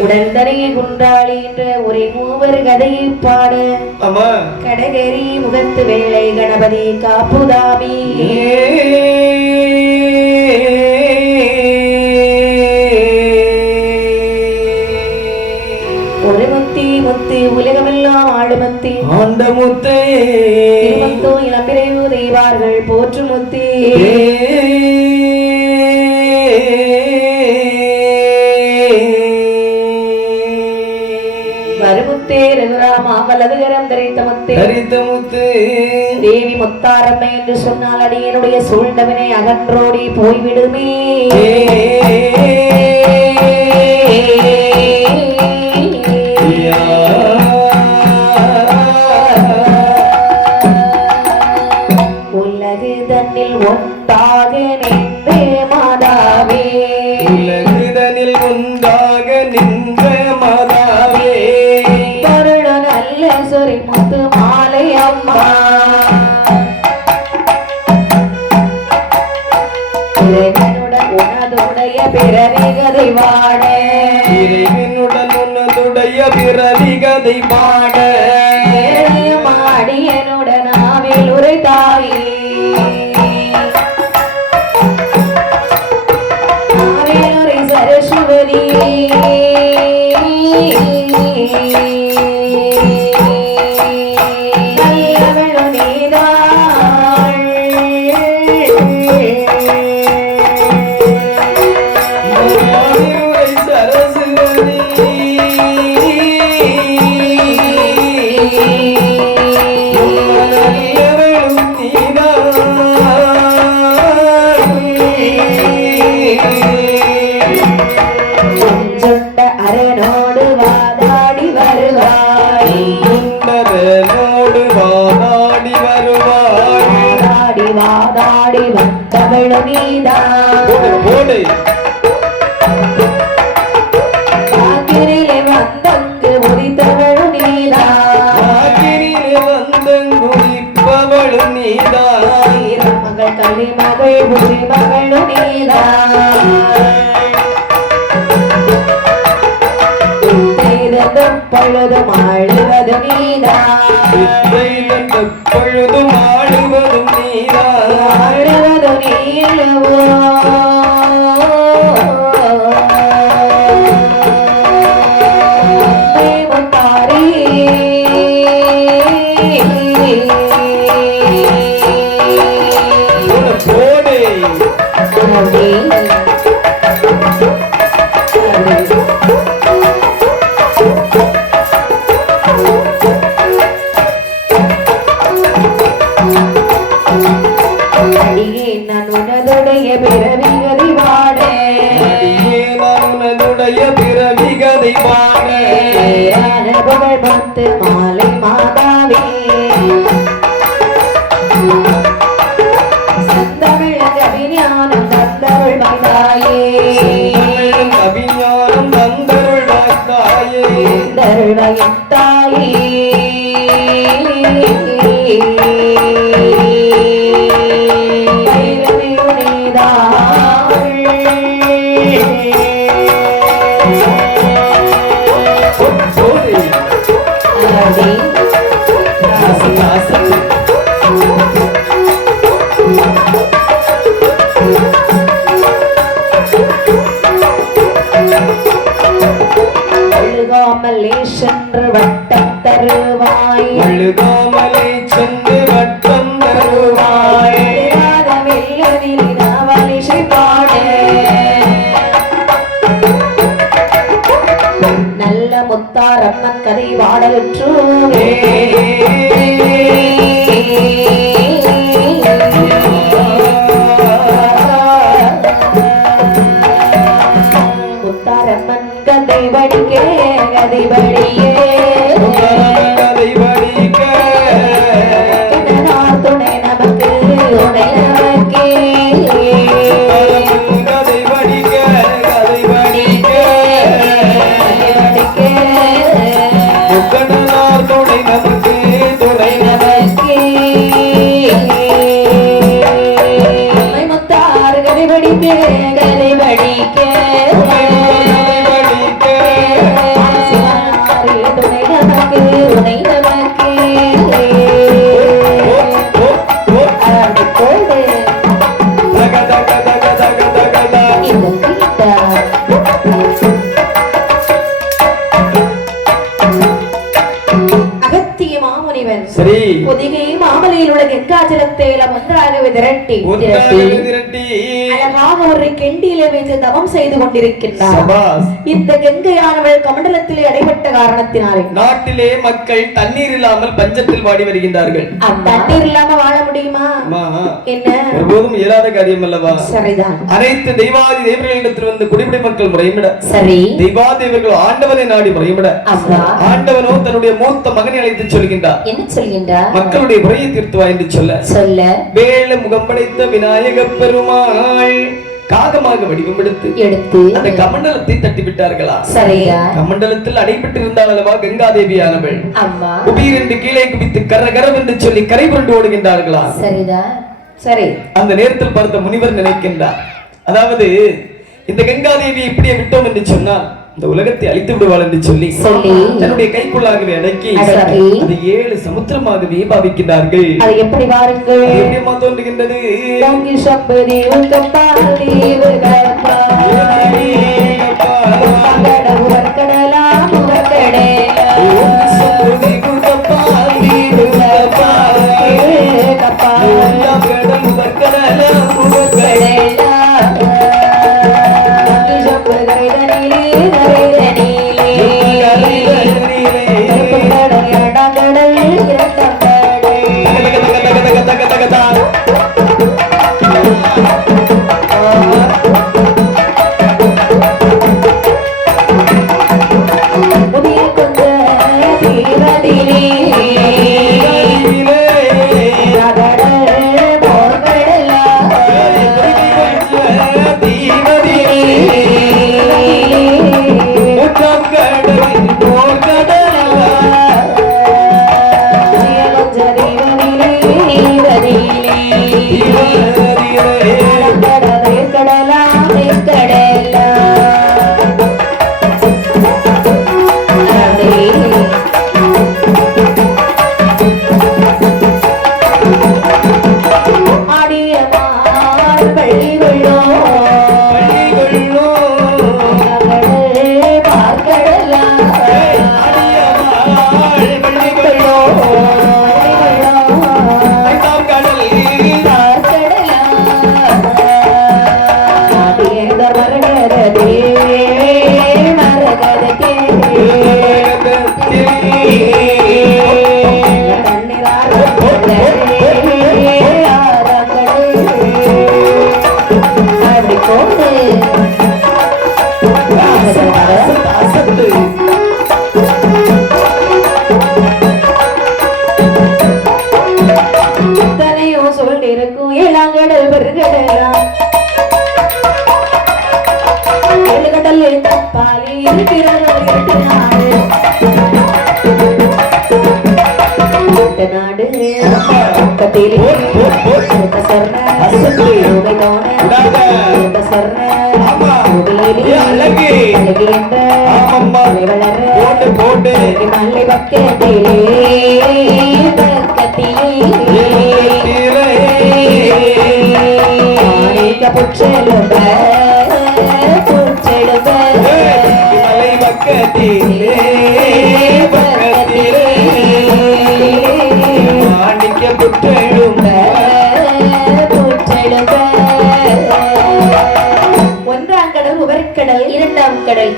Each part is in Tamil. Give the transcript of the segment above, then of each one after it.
உடன்தரையை குன்றாளி என்ற ஒரே மூவர் கதையை பாட கடகரி முகத்து வேலை கணபதி காப்புதாமி ஒரு முத்தி முத்தி உலகமெல்லாம் ஆடுமத்தி ஆண்ட முத்தே இளம்பிரைவு தெய்வார்கள் போற்று முத்தி வலதுகரம் தரித்த முத்து தேவி முத்தாரம்மை என்று சொன்னால் அடியனுடைய சூழ்ந்தவனை அகன்றோடி போய்விடுமே உலகு தன்னில் ஒன்றாக நின்றே மாதாவே உலகு தன்னில் ஒன்றாக நின்ற மாதாவே சொரி முத்து மாலை அம்மா இறைவனுடன் உனதுடைய பிறவி கதை பாட இறைவனுடன் உனதுடைய பிறவி கதை பாட மாடியனுடன் ஆவில் உரை தாயே ஆவில் உரை சரஸ்வதி பழுதும் ஆடுவதும் நீதா ஆடுவதும் நீலவோ முத்தாரி மாலை மாதாவே சந்தமிழ கவிஞானம் தந்தருள் மந்தாயே கவிஞானம் தந்தருள் மந்தாயே தருள் மந்தாயே அழுகாமலே சென்று வட்டம் தருவாய் அழுகாமலே சென்று வட்டம் தருவாய் நல்ல முத்தாரம்மன் கதை பாடலுற்றே முத்தாரம்மன் கதை படிக்க கதை படியே துணை நமக்கு துணை நமக்கே முத்தார் கதை படிக்க பொதிகை மாமலையில் உள்ள கங்காஜலத்தை எல்லாம் ஒன்றாகவே திரட்டி அழகாக ஒரு கெண்டியிலே வைத்து தவம் செய்து கொண்டிருக்கின்றார். இந்த கங்கையானவள் கமண்டலத்திலே அடைபட்ட காரணத்தினாலே நாட்டிலே மக்கள் தண்ணீர் இல்லாமல் பஞ்சத்தில் வாடி வருகின்றார்கள். தண்ணீர் இல்லாம வாழ முடியுமா? என்ன ஒருபோதும் இயலாத காரியம் அல்லவா? சரிதான். அனைத்து தெய்வாதி தேவர்களிடத்தில் வந்து குடிப்பிடி மக்கள் முறையிட, சரி, தெய்வாதேவர்கள் ஆண்டவனை நாடி முறையிட, ஆண்டவனோ தன்னுடைய மூத்த மகனை அழைத்து சொல்கின்றார். என்ன சொல்கின்றார்? மக்களுடைய முறையை தீர்த்துவா என்று சொல்ல வேலை முகம் படைத்த விநாயக பெருமாள் காகமாக வடிவம் எடுத்து அந்த கமண்டலத்தை தட்டி விட்டார்களா? சரியா. கமண்டலத்தில் அடைபட்டிருந்தாள் அல்லவா கங்காதேவியானவள். குபீர் என்று கீழே குவித்து கரகரம் என்று சொல்லி கரை புரண்டு ஓடுகின்றார்களா? சரிதான். சரி. அந்த நேரத்தில் பார்த்த முனிவர் நினைக்கின்றார், அதாவது இந்த கங்காதேவி இப்படியே விட்டோம் என்று சொன்னால் இந்த உலகத்தை அழித்து விடுவாள் என்று சொல்லி தன்னுடைய கைக்குள்ளாகவே அடக்கி அது 7 சமுத்திரமாகவே பாவிக்கிறார்கள். அது எப்படி பாருங்கள், எப்படிமா தோன்றுகின்றது?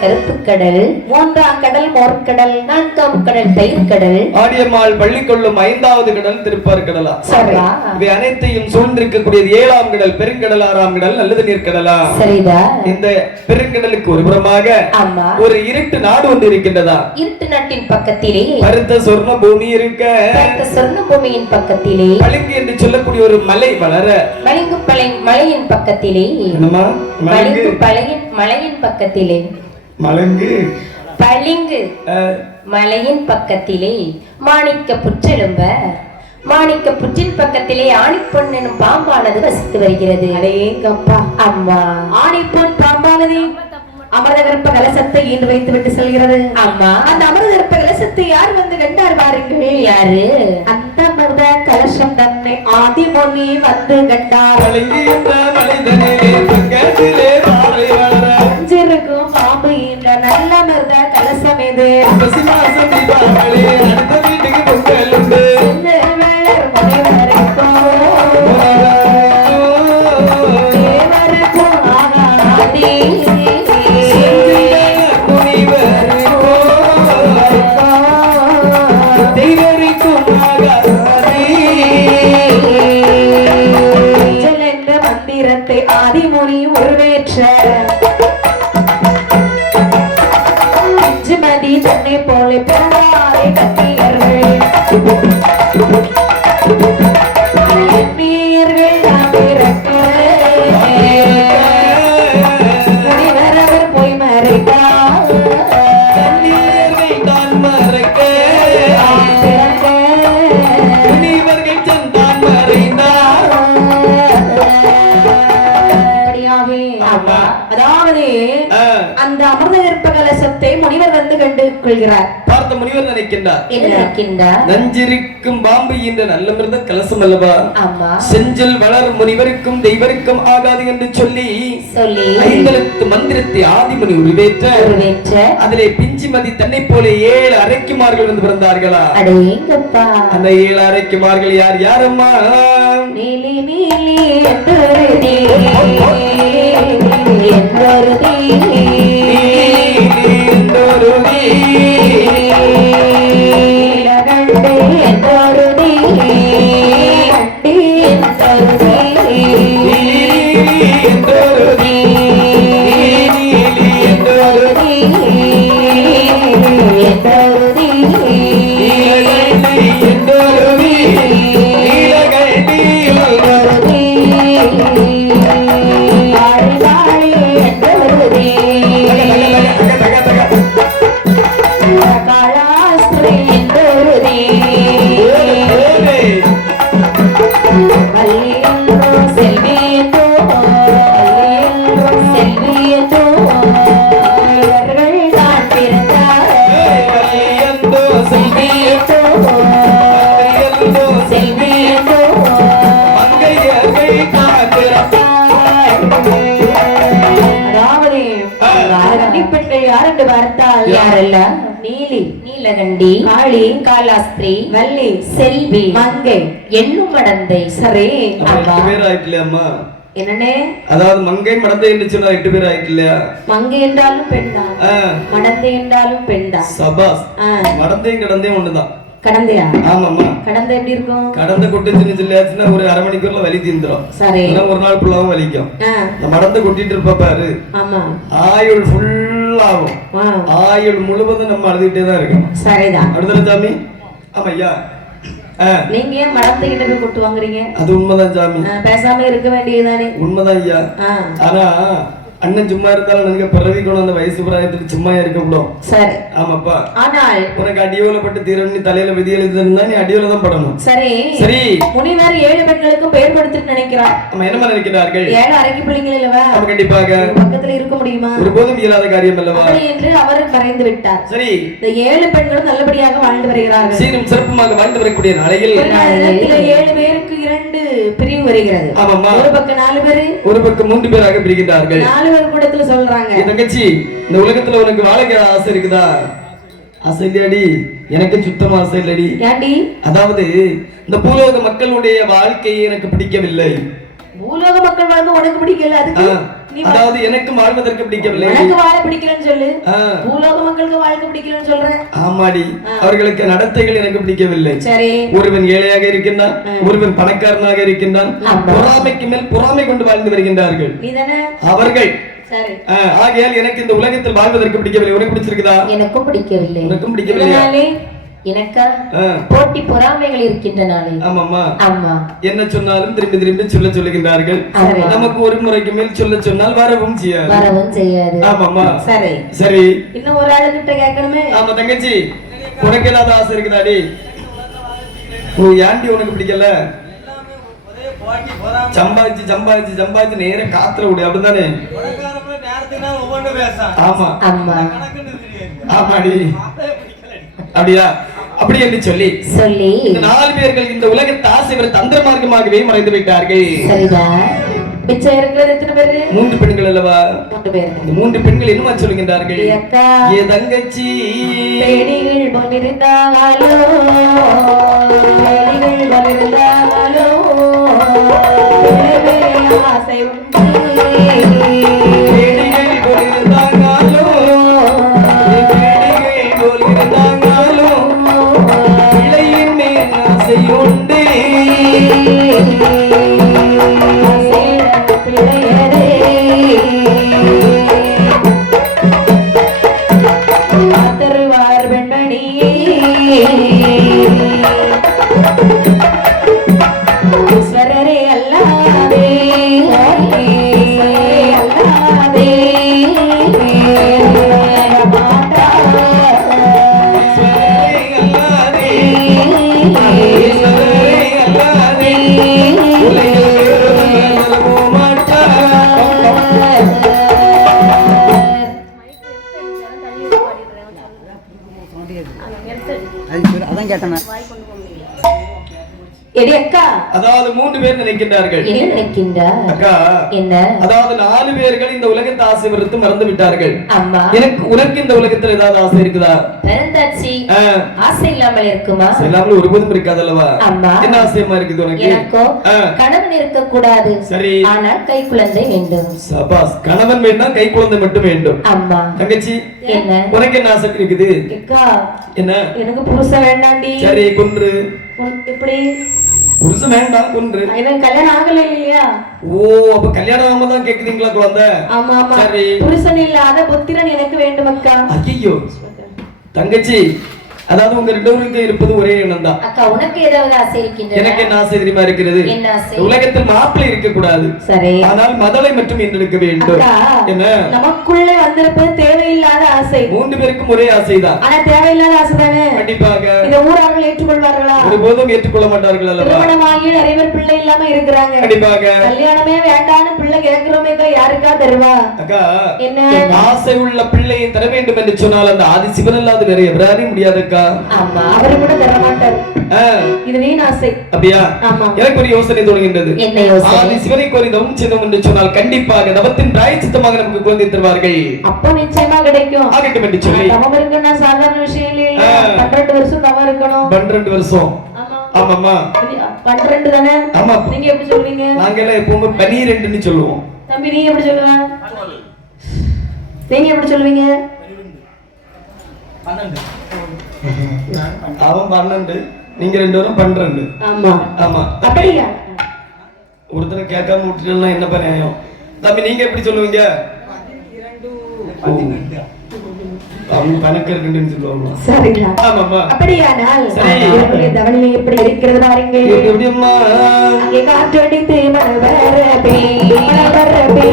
கருப்புக்கடல், 3ஆம் கடல் மோர்க்கடல், 4ஆம் கடல் தயிர்கடல், ஆடியம்மாள் பள்ளி கொள்ளும் 5வது கடல் திருப்பார்கடலா? இவை அனைத்தையும் சூழ்ந்திருக்கக்கூடியது 7ஆம் கடல் பெருங்கடல், 6ஆம் கடல் நல்லது நீர்க்கடலா? சரிதா. இந்த பெருங்கடலுக்கு ஒரு புறமாக ஒரு இருட்டு நாடு ஒன்று இருக்கின்றதா? இருட்டு நாட்டின் பக்கத்திலே பருத்த சொர்ண பூமி இருக்க, பருத்த சொர்ண பூமியின் பக்கத்திலே பளிங்கு என்று சொல்லக்கூடிய ஒரு மலை வளர, மலிங்கு மலையின் பக்கத்திலே மலையின் பக்கத்திலே மலங்கு பளிங்கு மலையின் பக்கத்திலே மாணிக்க புற்றெழும்ப, மாணிக்க புற்றின் பக்கத்திலே ஆணிப்பொன் எனும் பாம்பானது வசித்து வருகிறது. அடேங்கப்பா அம்மா, ஆணிப்பொன் பாம்பானது அமிர்த கற்ப கலசத்தை ஈண்டு வைத்து விட்டு செல்கிறது. அம்மா, அந்த அமிர்த கற்ப கலசத்தை யார் வந்து கண்டார் பாருங்கள். யாரு? அந்த அமிர்த கலசம் தன்னை ஆதிமுனி வந்து கண்டார். அஞ்சிருக்கும் பாம்பு இந்த நல்ல அமிர்த கலசம் இது. பிஞ்சுமதி தன்னை போல பிறந்தாரே கண்ணியர்கள் முனிவரவர் போய் மறைத்தார் அதாவது அந்த அமிர்த கற்ப கலசத்தை முனிவர் வந்து கண்டு கொள்கிறார். பார்த்த முனிவர் நினைக்கின்றார் நஞ்சிருக்கும் பாம்பு இந்த நல்ல மிருத கலசம் அல்லவா, செஞ்சல் வளர் முனிவருக்கும் தெய்வருக்கும் ஆகாது என்று சொல்லி ஐந்தெழுத்து மந்திரத்தை ஆதிமுனி உருவேற்ற அதிலே பிஞ்சுமதி தன்னை போல 7 அரைக்குமார்கள் வந்து பிறந்தார்களா. அந்த 7 அரைக்குமார்கள் யார் யாரம்மா? நீலி நீலி நீலகண்டி, காளி, காலாஸ்திரி, வள்ளி, செல்வி, மங்கை, எண்ணும் மடந்தை. சரி, என்னன்னே? அதாவது மங்கை மடந்தை என்று சொன்னா 8 பேர் ஆயிட்டு இல்லையா? மங்கை என்றாலும் பெண்தான், மடந்தை என்றாலும் பெண்தான். சபாஸ். மடந்தையும் கடந்தையும் ஒண்ணுதான். கடந்தையா? ஆமாமா. கடந்தை எப்படி இருக்கும்? கடந்தை கொட்டி சின்ன சில்லையாச்சுன்னா ஒரு அரை மணிக்கூர்ல வலி தீந்துரும். சரி. ஒரு நாள் ஃபுல்லாவும் வலிக்கும். இந்த மடந்தை கொட்டிட்டு இருப்ப பாரு. ஆமா. ஆயுள் ஃபுல்லாகும். ஆயுள் முழுவதும் நம்ம அழுதுகிட்டே தான் இருக்கணும். சரிதான். அடுத்த சாமி. ஆமா ஐயா. நீங்க ஏன் மடந்தை கிட்ட போய் கொட்டு வாங்குறீங்க? அது உண்மைதான் சாமி. பேசாம இருக்க வேண்டியதுதானே? உண்மைதான் ஐயா. ஆனா அண்ணன் சும்மா இருந்தாலும் எனக்கு பிறவி கொண்டு அந்த வயசு பிராயத்துக்கு சும்மா இருக்க கூடும். சரி. ஆமாப்பா. ஆனால் உனக்கு அடியோல பட்டு தீரன்னு தலையில விதி எழுதிருந்தா நீ அடியோல தான் படணும். சரி. சரி. முனிவர் 7 பெண்களுக்கும் பெயர் கொடுத்துட்டு நினைக்கிறார். நம்ம என்ன நினைக்கிறார்கள்? 7 அரைக்கு பிள்ளைகள் இல்லவா? நம்ம கண்டிப்பாக பக்கத்துல இருக்க முடியுமா? ஒருபோதும் இயலாத காரியம் அல்லவா? அப்படி என்று அவர் மறைந்து விட்டார். சரி. இந்த 7 பெண்களும் நல்லபடியாக வாழ்ந்து வருகிறார்கள். சீரும் சிறப்புமாக வாழ்ந்து வரக்கூடிய நாளையில் 7 பேருக்கு 2 பிரிவு வருகிறது. ஆமாமா. ஒரு பக்கம் 4 பேர், ஒரு பக்கம் 3 பேராக பிரிக்கிறார்கள். 4 பேர் கூடத்துல சொல்றாங்க, தங்கச்சி இந்த உலகத்துல உனக்கு வாழைக்க ஆசை இருக்குதா? ஆசை இல்லடி, எனக்கு சுத்தமா ஆசை இல்லடி. ஏண்டி? அதாவது இந்த பூலோக மக்களுடைய வாழ்க்கையை எனக்கு பிடிக்கவில்லை. பூலோக மக்கள் வாழ்ந்து உனக்கு பிடிக்கல, அதுக்கு அதாவது எனக்கு வாழ்வதற்கு பிடிக்கவில்லை. எனக்கு வாழ பிடிக்கலன்னு சொல்லு. பூலோக மக்களுக்கு வாழ்க்கை பிடிக்கலன்னு சொல்றேன். ஆமாடி, அவர்களுக்கு நடத்தைகள் எனக்கு பிடிக்கவில்லை. சரி. ஒருவன் ஏழையாக இருக்கின்றான், ஒருவன் பணக்காரனாக இருக்கின்றான். பொறாமைக்கு மேல் பொறாமை கொண்டு வாழ்ந்து வருகின்றார்கள் அவர்கள். ஆகையால் எனக்கு இந்த உலகத்தில் வாழ்வதற்கு பிடிக்கவில்லை. உனக்கு பிடிச்சிருக்குதா? எனக்கும் பிடிக்கவில்லை. உனக்கும் பிடிக்கவில்லை. எனக்கு போட்டி பொறாமைகள் இருக்கின்றனாலே. ஆமாமா. ஆமா. என்ன சொன்னாலும் திரும்பி திரும்பி சொல்லுகின்றார்கள். நமக்கு ஒரு முறைக்கு மேல் சொன்னால் வரவும் செய்யாது. ஆமாமா. சரி சரி. இன்னும் ஒரு ஆளு கிட்ட கேட்கணுமே. ஆமா தங்கச்சி, உனக்கு ஏதாவது ஆசை இருக்குதாடி? ஏன்டி உனக்கு பிடிக்கல? சம்பாதிச்சு நேர காத்துல விடு, அப்படிதானே? ஆமா ஆமாடி. அப்படியா? அப்படி என்று சொல்லி இந்த 4 பேர்கள் இந்த உலகத்தை ஆசை தந்திர மார்க்கமாகவே மறைந்து விட்டார்கள். சரிதான். மிச்சம் இருக்கிறது எத்தனை பேரு? 3 பெண்கள் அல்லவா? 3 பேர். இந்த 3 பெண்கள் என்ன சொல்லுகின்றார்கள்? ஏ தங்கச்சி, பேடிகள் போலிருந்தாலோ, பேடிகள் போலிருந்தாலோ, ஆசை உண்டு. பேடிகள் போலிருந்தாலோ, பேடிகள் போலிருந்தாலோ, இளையின் மேல் ஆசை உண்டு. பிள்ளையரே அதான் கேட்டேன். எடி அக்கா, அதாவது 3 பேர் நினைக்கின்றார்கள். என்ன நினைக்கின்றார்? அக்கா, என்ன? அதாவது 4 பேர்கள் இந்த உலகத்தை ஆசை வெறுத்து மறந்து விட்டார்கள். அம்மா, உனக்கு இந்த உலகத்துல ஏதாவது ஆசை இருக்குதா? பிறந்தாச்சி, ஆசை இல்லாமல் இருக்குமா? இல்லாமல் ஒருபோதும் இருக்காதல்லவா? அம்மா, என்ன ஆசையமா இருக்குது உனக்கு? எனக்கோ கணவன் இருக்க கூடாது. சரி, ஆனால் கை குழந்தை வேண்டும். சபாஸ், கணவன் வேண்டாம், கை குழந்தை மட்டும் வேண்டும். அம்மா, தங்கச்சி, என்ன? உனக்கு என்ன ஆசை இருக்குது? அக்கா, என்ன? எனக்கு புருஷன் வேண்டாண்டி. சரி, கொன்று. எப்படி? புருஷன் வேண்டாம், கொன்று. எனக்கு கல்யாணம் ஆகல இல்லையா? ஓ, அப்ப கல்யாணம் ஆகாம தான் கேக்குறீங்களா குழந்தை? ஆமா ஆமா. சரி, புருஷன் இல்லாத புத்திரன் எனக்கு வேண்டும் அக்கா. ஐயோ தங்கச்சி, அதாவது உங்க 2 பேருக்கு இருப்பது ஒரே எண்ணம் தான். அக்கா, உனக்கு ஏதாவது ஆசை இருக்கின்றதா? எனக்கு என்ன ஆசை தெரியுமா இருக்கிறது? என்ன ஆசை? உலகத்தில் மாப்பிள்ளை இருக்க கூடாது. சரி, ஆனால் மதலை மட்டும் என்றெடுக்க வேண்டும். என்ன? நமக்குள்ளே வந்திருப்பது தேவையில்லாத ஆசை. 3 பேருக்கும் ஒரே ஆசைதான். ஆனா தேவையில்லாத ஆசை தானே. கண்டிப்பாக இந்த ஊரார்கள் ஏற்றுக்கொள்வார்களா? ஒருபோதும் ஏற்றுக்கொள்ள மாட்டார்கள் அல்லவா? திருமணமாகி நிறைய பேர் பிள்ளை இல்லாம இருக்கிறாங்க. கண்டிப்பாக கல்யாணமே வேண்டான்னு பிள்ளை கேட்கிறோமேக்கா, யாருக்கா தருவா? அக்கா, என்ன? ஆசை உள்ள பிள்ளையை தர வேண்டும் என்று சொன்னால் அந்த ஆதி சிவன் இல்லாத வேற எவராலையும் முடியாதுக்கா. ஆமா, அவரு கூட தர மாட்டார். இது வீண் ஆசை. அப்படியா? ஆமா. எனக்கு ஒரு யோசனை தோணுகின்றது. என்ன யோசனை? ஆதி சிவனை கோரி தவம் செய்தோம் என்று சொன்னால் கண்டிப்பாக தவத்தின் பிராயச்சித்தமாக நமக்கு குழந்தை தருவார்கள். அப்போ நிச்சயமா கிடைக்கும். ஆகட்டும் என்று சொல்லி தவம் இருக்குன்னா சாதாரண விஷயம் இல்லையா? 12 வருஷம் தவம் இருக்கணும். 12 வருஷம். ஆமாமா, 12 தானே? ஆமா. நீங்க எப்படி சொல்றீங்க? நாங்க எல்லாம் எப்பவுமே 12ன்னு சொல்லுவோம். தம்பி, நீங்க எப்படி சொல்லுங்க? நீங்க எப்படி சொல்லுவீங்க? 12. அவன் 12, நீங்க 2 பேரும் 12. ஆமா ஆமா. அப்படியா? ஒருத்தரை கேட்காம விட்டுட்டா என்ன பண்ணாயம்? தம்பி, நீங்க எப்படி சொல்லுவீங்க? 12. அவங்க கணக்கு சொல்லுவாங்க. சரிங்களா? ஆமாமா. அப்படியானால் இவருடைய தவணை எப்படி இருக்கிறது பாருங்க. எப்படிம்மா? அங்கே காற்றடித்து மலர்வரபே மலர்வரபே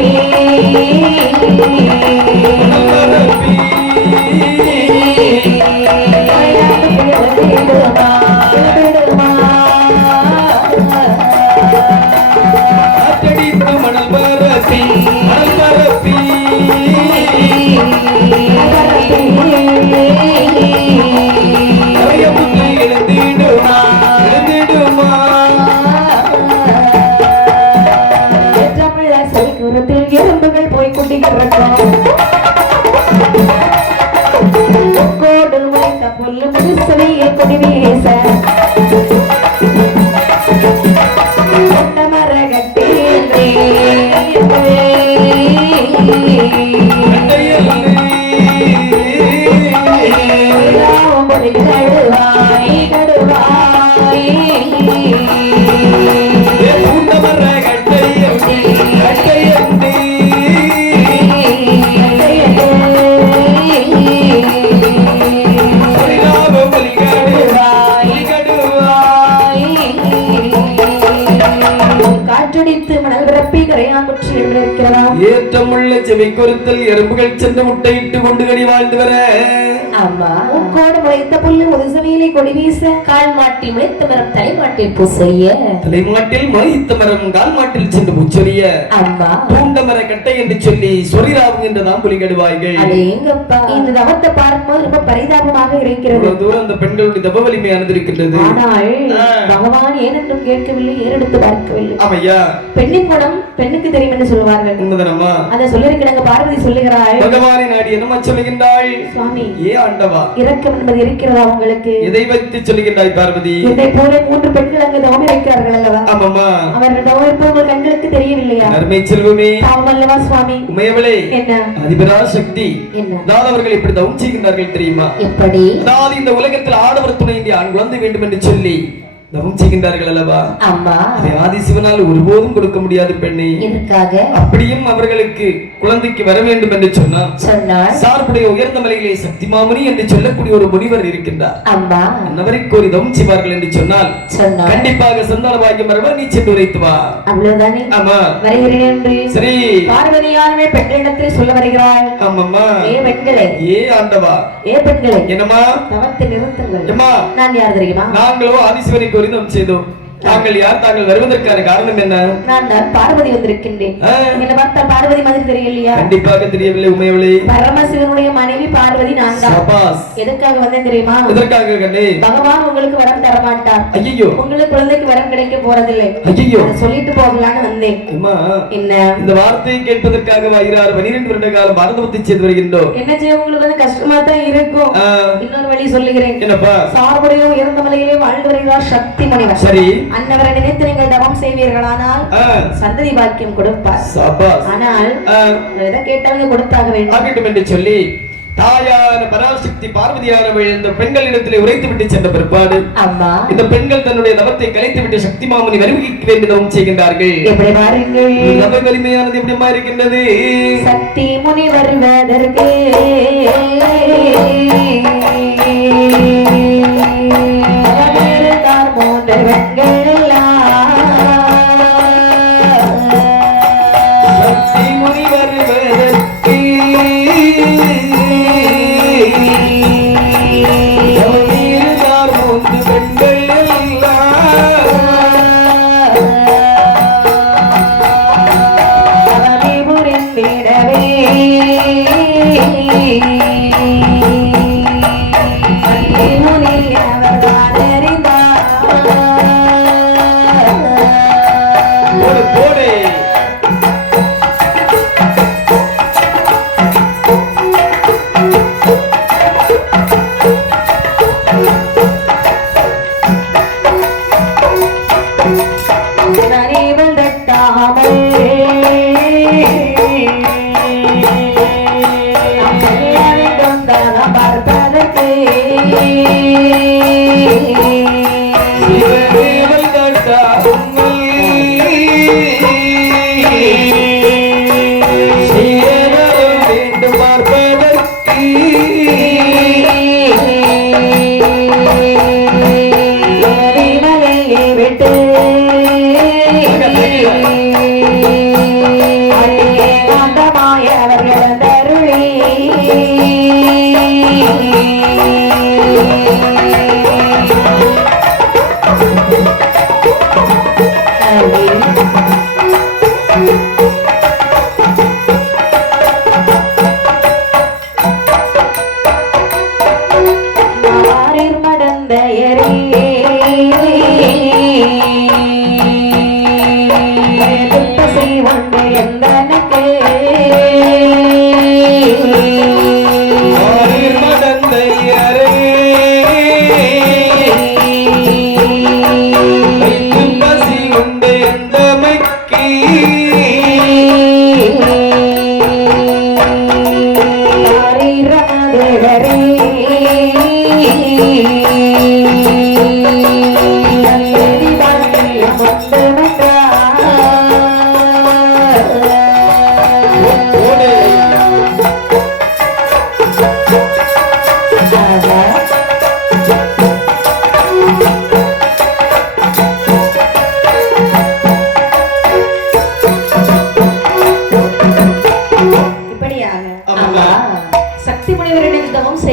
காற்றடித்து மணல் பரப்பி மணல் பரப்பி எழுந்திடுமா எழுந்திடுமா செல்குரத்தில் எறும்புகள் போய் குடிக்கிறோம். கோடு வைத்த புல்லு முழுசனையை கொடி வீச மரகட்டே கடுவாய் கடுவாய் காற்றடித்து மணல் பரப்பி கரையாங்குற்றி இருக்கிறார். ஏற்றமுள்ள செவி கொறுத்தல் எறும்புகள் சென்று முட்டையிட்டு கொண்டு கடி வாழ்ந்து வர. ஆமா, முக்கோடு முளைத்த புல்லு முதுசவியிலே கொடி வீச கால் மாட்டில் முளைத்த மரம் தலைமாட்டில் பூசொரிய தலைமாட்டில் முளைத்த மரம் கால் மாட்டில் சென்று பூச்சொரிய. ஆமா, பூண்ட மர கட்டை என்று சொல்லி சொரிராவும் என்றுதான் புலிகடுவாய்கள். அடேங்கப்பா, இந்த தவத்தை பார்க்கும்போது ரொம்ப பரிதாபமாக இருக்கிறது. தூரம் அந்த பெண்களுடைய தப வலிமையானது இருக்கின்றது. ஆனால் பகவான் ஏனென்றும் கேட்கவில்லை, ஏறெடுத்து பார்க்கவில்லை. ஆமையா, பெண்ணின் குணம் பெண்ணுக்கு தெரியும் என்று சொல்லுவார்கள். உண்மைதானம்மா? அதை சொல்லியிருக்கிறாங்க. பார்வதி சொல்லுகிறாள், பகவானை நாடி என்னமா சொல்லுகின்றாள்? சுவாமி, ஏ ஆண்டவா, இரக்கம் என்பது இருக்கிறதா உங்களுக்கு? எதை வைத்து சொல்லுகின்றாய் பார்வதி? இதை போல 3 பெண்கள் அங்கு தவம் இருக்கிறார்கள் அல்லவா? ஆமாம்மா. அவர்கள் தவம் இருப்பது உங்கள் கண்களுக்கு தெரியவில்லையா? அருமை செல்வமே, பாவம் அல்லவா சுவாமி? உமையவளே, என்ன அதிபரா சக்தி, என்ன அதாவது அவர்கள் எப்படி தவம் செய்கின்றார்கள் தெரியுமா? எப்படி? அதாவது இந்த உலகத்தில் ஆடவர் துணை ஆண் குழந்தை வேண்டும் என்று சொல்லி தவம் செய்கின்றார்கள் அல்லவா? அம்மா, அதை ஆதி சிவனால் ஒருபோதும் கொடுக்க முடியாது பெண்ணை. இதற்காக அப்படியும் அவர்களுக்கு குழந்தைக்கு வர வேண்டும் என்று சொன்னார். சார்புடைய உயர்ந்த மலையிலே சக்தி மாமுனி என்று சொல்லக்கூடிய ஒரு முனிவர் இருக்கின்றார். அம்மா, அன்னவரை கோரி தவம் செய்வார்கள் என்று சொன்னால் கண்டிப்பாக சந்தான பாக்கியம் வரவா, நீ சென்று உரைத்து வா. அவ்வளவுதானே? ஆமா, வருகிறேன் என்று சரி பார்வதியானவே பெண்களிடத்தில் சொல்ல வருகிறாள். ஆமாம்மா. ஏ பெண்களே, ஏ ஆண்டவா, ஏ பெண்களே, என்னம்மா? தவத்தை நிறுத்துங்கள். அம்மா, நான் யார் தெரியுமா? நாங்களோ ஆதிசிவனை கோரி தவம் செய்தோம். தாங்கள் யார்? தாங்கள் வருவதற்கான காரணம் என்ன? நான் பார்வதி வந்திருக்கின்றேன். என்ன பார்த்தா பார்வதி மாதிரி தெரியலையா? கண்டிப்பாக தெரியவில்லை உமையவளே. பரமசிவனுடைய மனைவி பார்வதி நான் தான். எதற்காக வந்தேன் தெரியுமா? எதற்காக கண்ணே? பகவான் உங்களுக்கு வரம் தர மாட்டார். ஐயோ, உங்களுக்கு குழந்தைக்கு வரம் கிடைக்க போறதில்லை. ஐயோ, சொல்லிட்டு போகலான்னு வந்தேன். அம்மா, என்ன இந்த வார்த்தையை கேட்பதற்காக 12 வருட காலம் பாரதத்தை செய்து வருகின்றோம். என்ன செய்ய உங்களுக்கு வந்து கஷ்டமா தான் இருக்கும். இன்னொரு வழி சொல்லுகிறேன். என்னப்பா? சார்புடைய உயர்ந்த மலையிலே வாழ்ந்து வருகிறார் சக்தி முனிவர். சரி, அன்னவரை நினைத்து நீங்கள் தவம் செய்வீர்களானால் சந்ததி பாக்கியம் கொடுப்பார். ஆனால் எதை கேட்டாலும் கொடுத்தாக வேண்டும். ஆகட்டும் என்று சொல்லி தாயான பராசக்தி பார்வதியானவள் இந்த பெண்களிடத்திலே உரைத்து விட்டு சென்ற பிற்பாடு இந்த பெண்கள் தன்னுடைய தவத்தை கலைத்து விட்டு சக்தி மாமுனி வருவிக்க வேண்டும் செய்கின்றார்கள். எப்படி பாருங்கள், தவ வலிமையானது எப்படிமா இருக்கின்றது. சக்தி முனி வருவதற்கு மூன்று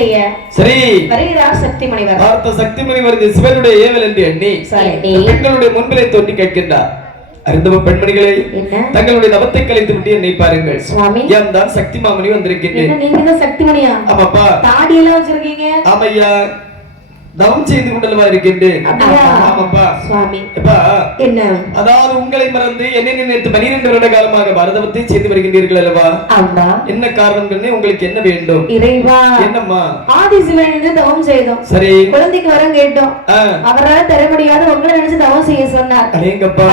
பெண்கள் சக்தி முனி வருவதற்கு சக்தி முனிவர் சிவனுடைய ஏவல் என்று எண்ணி பெண்களுடைய முன்பிலே தோன்றி கேட்கின்றார். அறிந்தவ பெண்மணிகளே, தங்களுடைய தவத்தை கலைத்து விட்டு என்னை பாருங்கள். ஏன் தான் சக்தி மாமுனி வந்திருக்கின்றேன். நீங்க தான் சக்தி முனியா? ஆமாப்பா. தாடி எல்லாம் வச்சிருக்கீங்க? ஆமையா, தவம் செய்து கொண்டல்லவா இருக்கின்றேன். ஆமாப்பா சுவாமி. என்ன, அதாவது உங்களை மறந்து என்னை நினைத்து 12 வருட காலமாக பாரதத்தை செய்து வருகின்றீர்கள் அல்லவா? என்ன காரணம் கண்ணே, உங்களுக்கு என்ன வேண்டும்? இறைவா, என்னம்மா? ஆதிசிவன் தவம் செய்தோம். சரி, குழந்தைக்கு வரம் கேட்டோம். அவரால் தர முடியாத உங்களை நினைச்சு தவம் செய்ய சொன்னார்.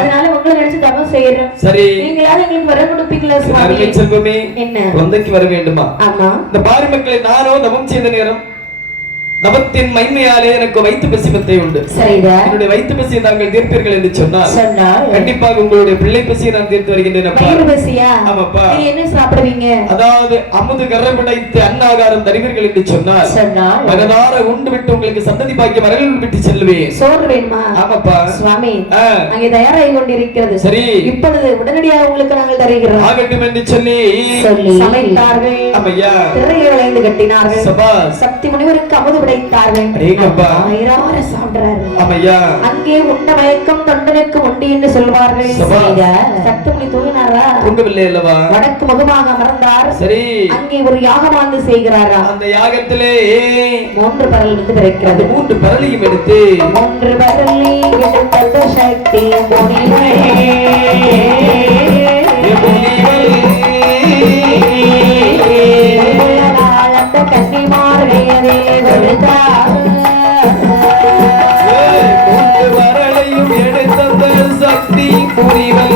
அதனால உங்களை நினைச்சு தவம் செய்யறோம். சரி, நீங்களாவது எங்களுக்கு வரம் கொடுப்பீங்களா சுவாமி? செல்வமே, என்ன குழந்தைக்கு வர வேண்டுமா? ஆமா. இந்த பாரி மக்களை நானோ தவம் செய்த நேரம் தவத்தின் மைமையாலே எனக்கு வயிற்று பசிமத்தை உண்டு. என்னுடைய வயிற்று பசியை தாங்கள் தீர்ப்பீர்கள் என்று சொன்னால் கண்டிப்பாக உங்களுடைய பிள்ளை பசியை நான் தீர்த்து வருகின்றேன். ஆமாப்பா. என்ன சாப்பிடுவீங்க? அதாவது அமுது கரப்படைத்து அன்னாகாரம் தருவீர்கள் என்று சொன்னால் மகதார உண்டு விட்டு உங்களுக்கு சந்ததி பாக்கியம் வரல் விட்டு செல்வேன். சோறு வேணுமா? ஆமாப்பா சுவாமி, அங்கே தயாராகி கொண்டிருக்கிறது. சரி, இப்பொழுது உடனடியாக உங்களுக்கு நாங்கள் தருகிறோம். ஆகட்டும் என்று சொல்லி சமைத்தார்கள். ஆமையா, திரையை வளைந்து கட்டினார்கள். சக்தி முனிவருக்கு அமுது படைத்தார்கள். வயிறார சாப்பிடுறாரு. அங்கே உண்ட மயக்கம் தொண்டனுக்கு உண்டு என்று சொல்வார்கள். சத்துமணி தூங்கினாரா? தூங்கவில்லை அல்லவா? வடக்கு முகமாக அமர்ந்தார். சரி, அங்கே ஒரு யாகமாந்து செய்கிறாரா? அந்த யாகத்திலே 3 பரல் வந்து பிறக்கிறது. 3 பரலையும் எடுத்து 3 பரலை எடுத்த சக்தி முனிவே அந்த கன்னிமாரையரே கொடுத்தார். 3 பரலையும் எடுத்த சக்தி முனிவன்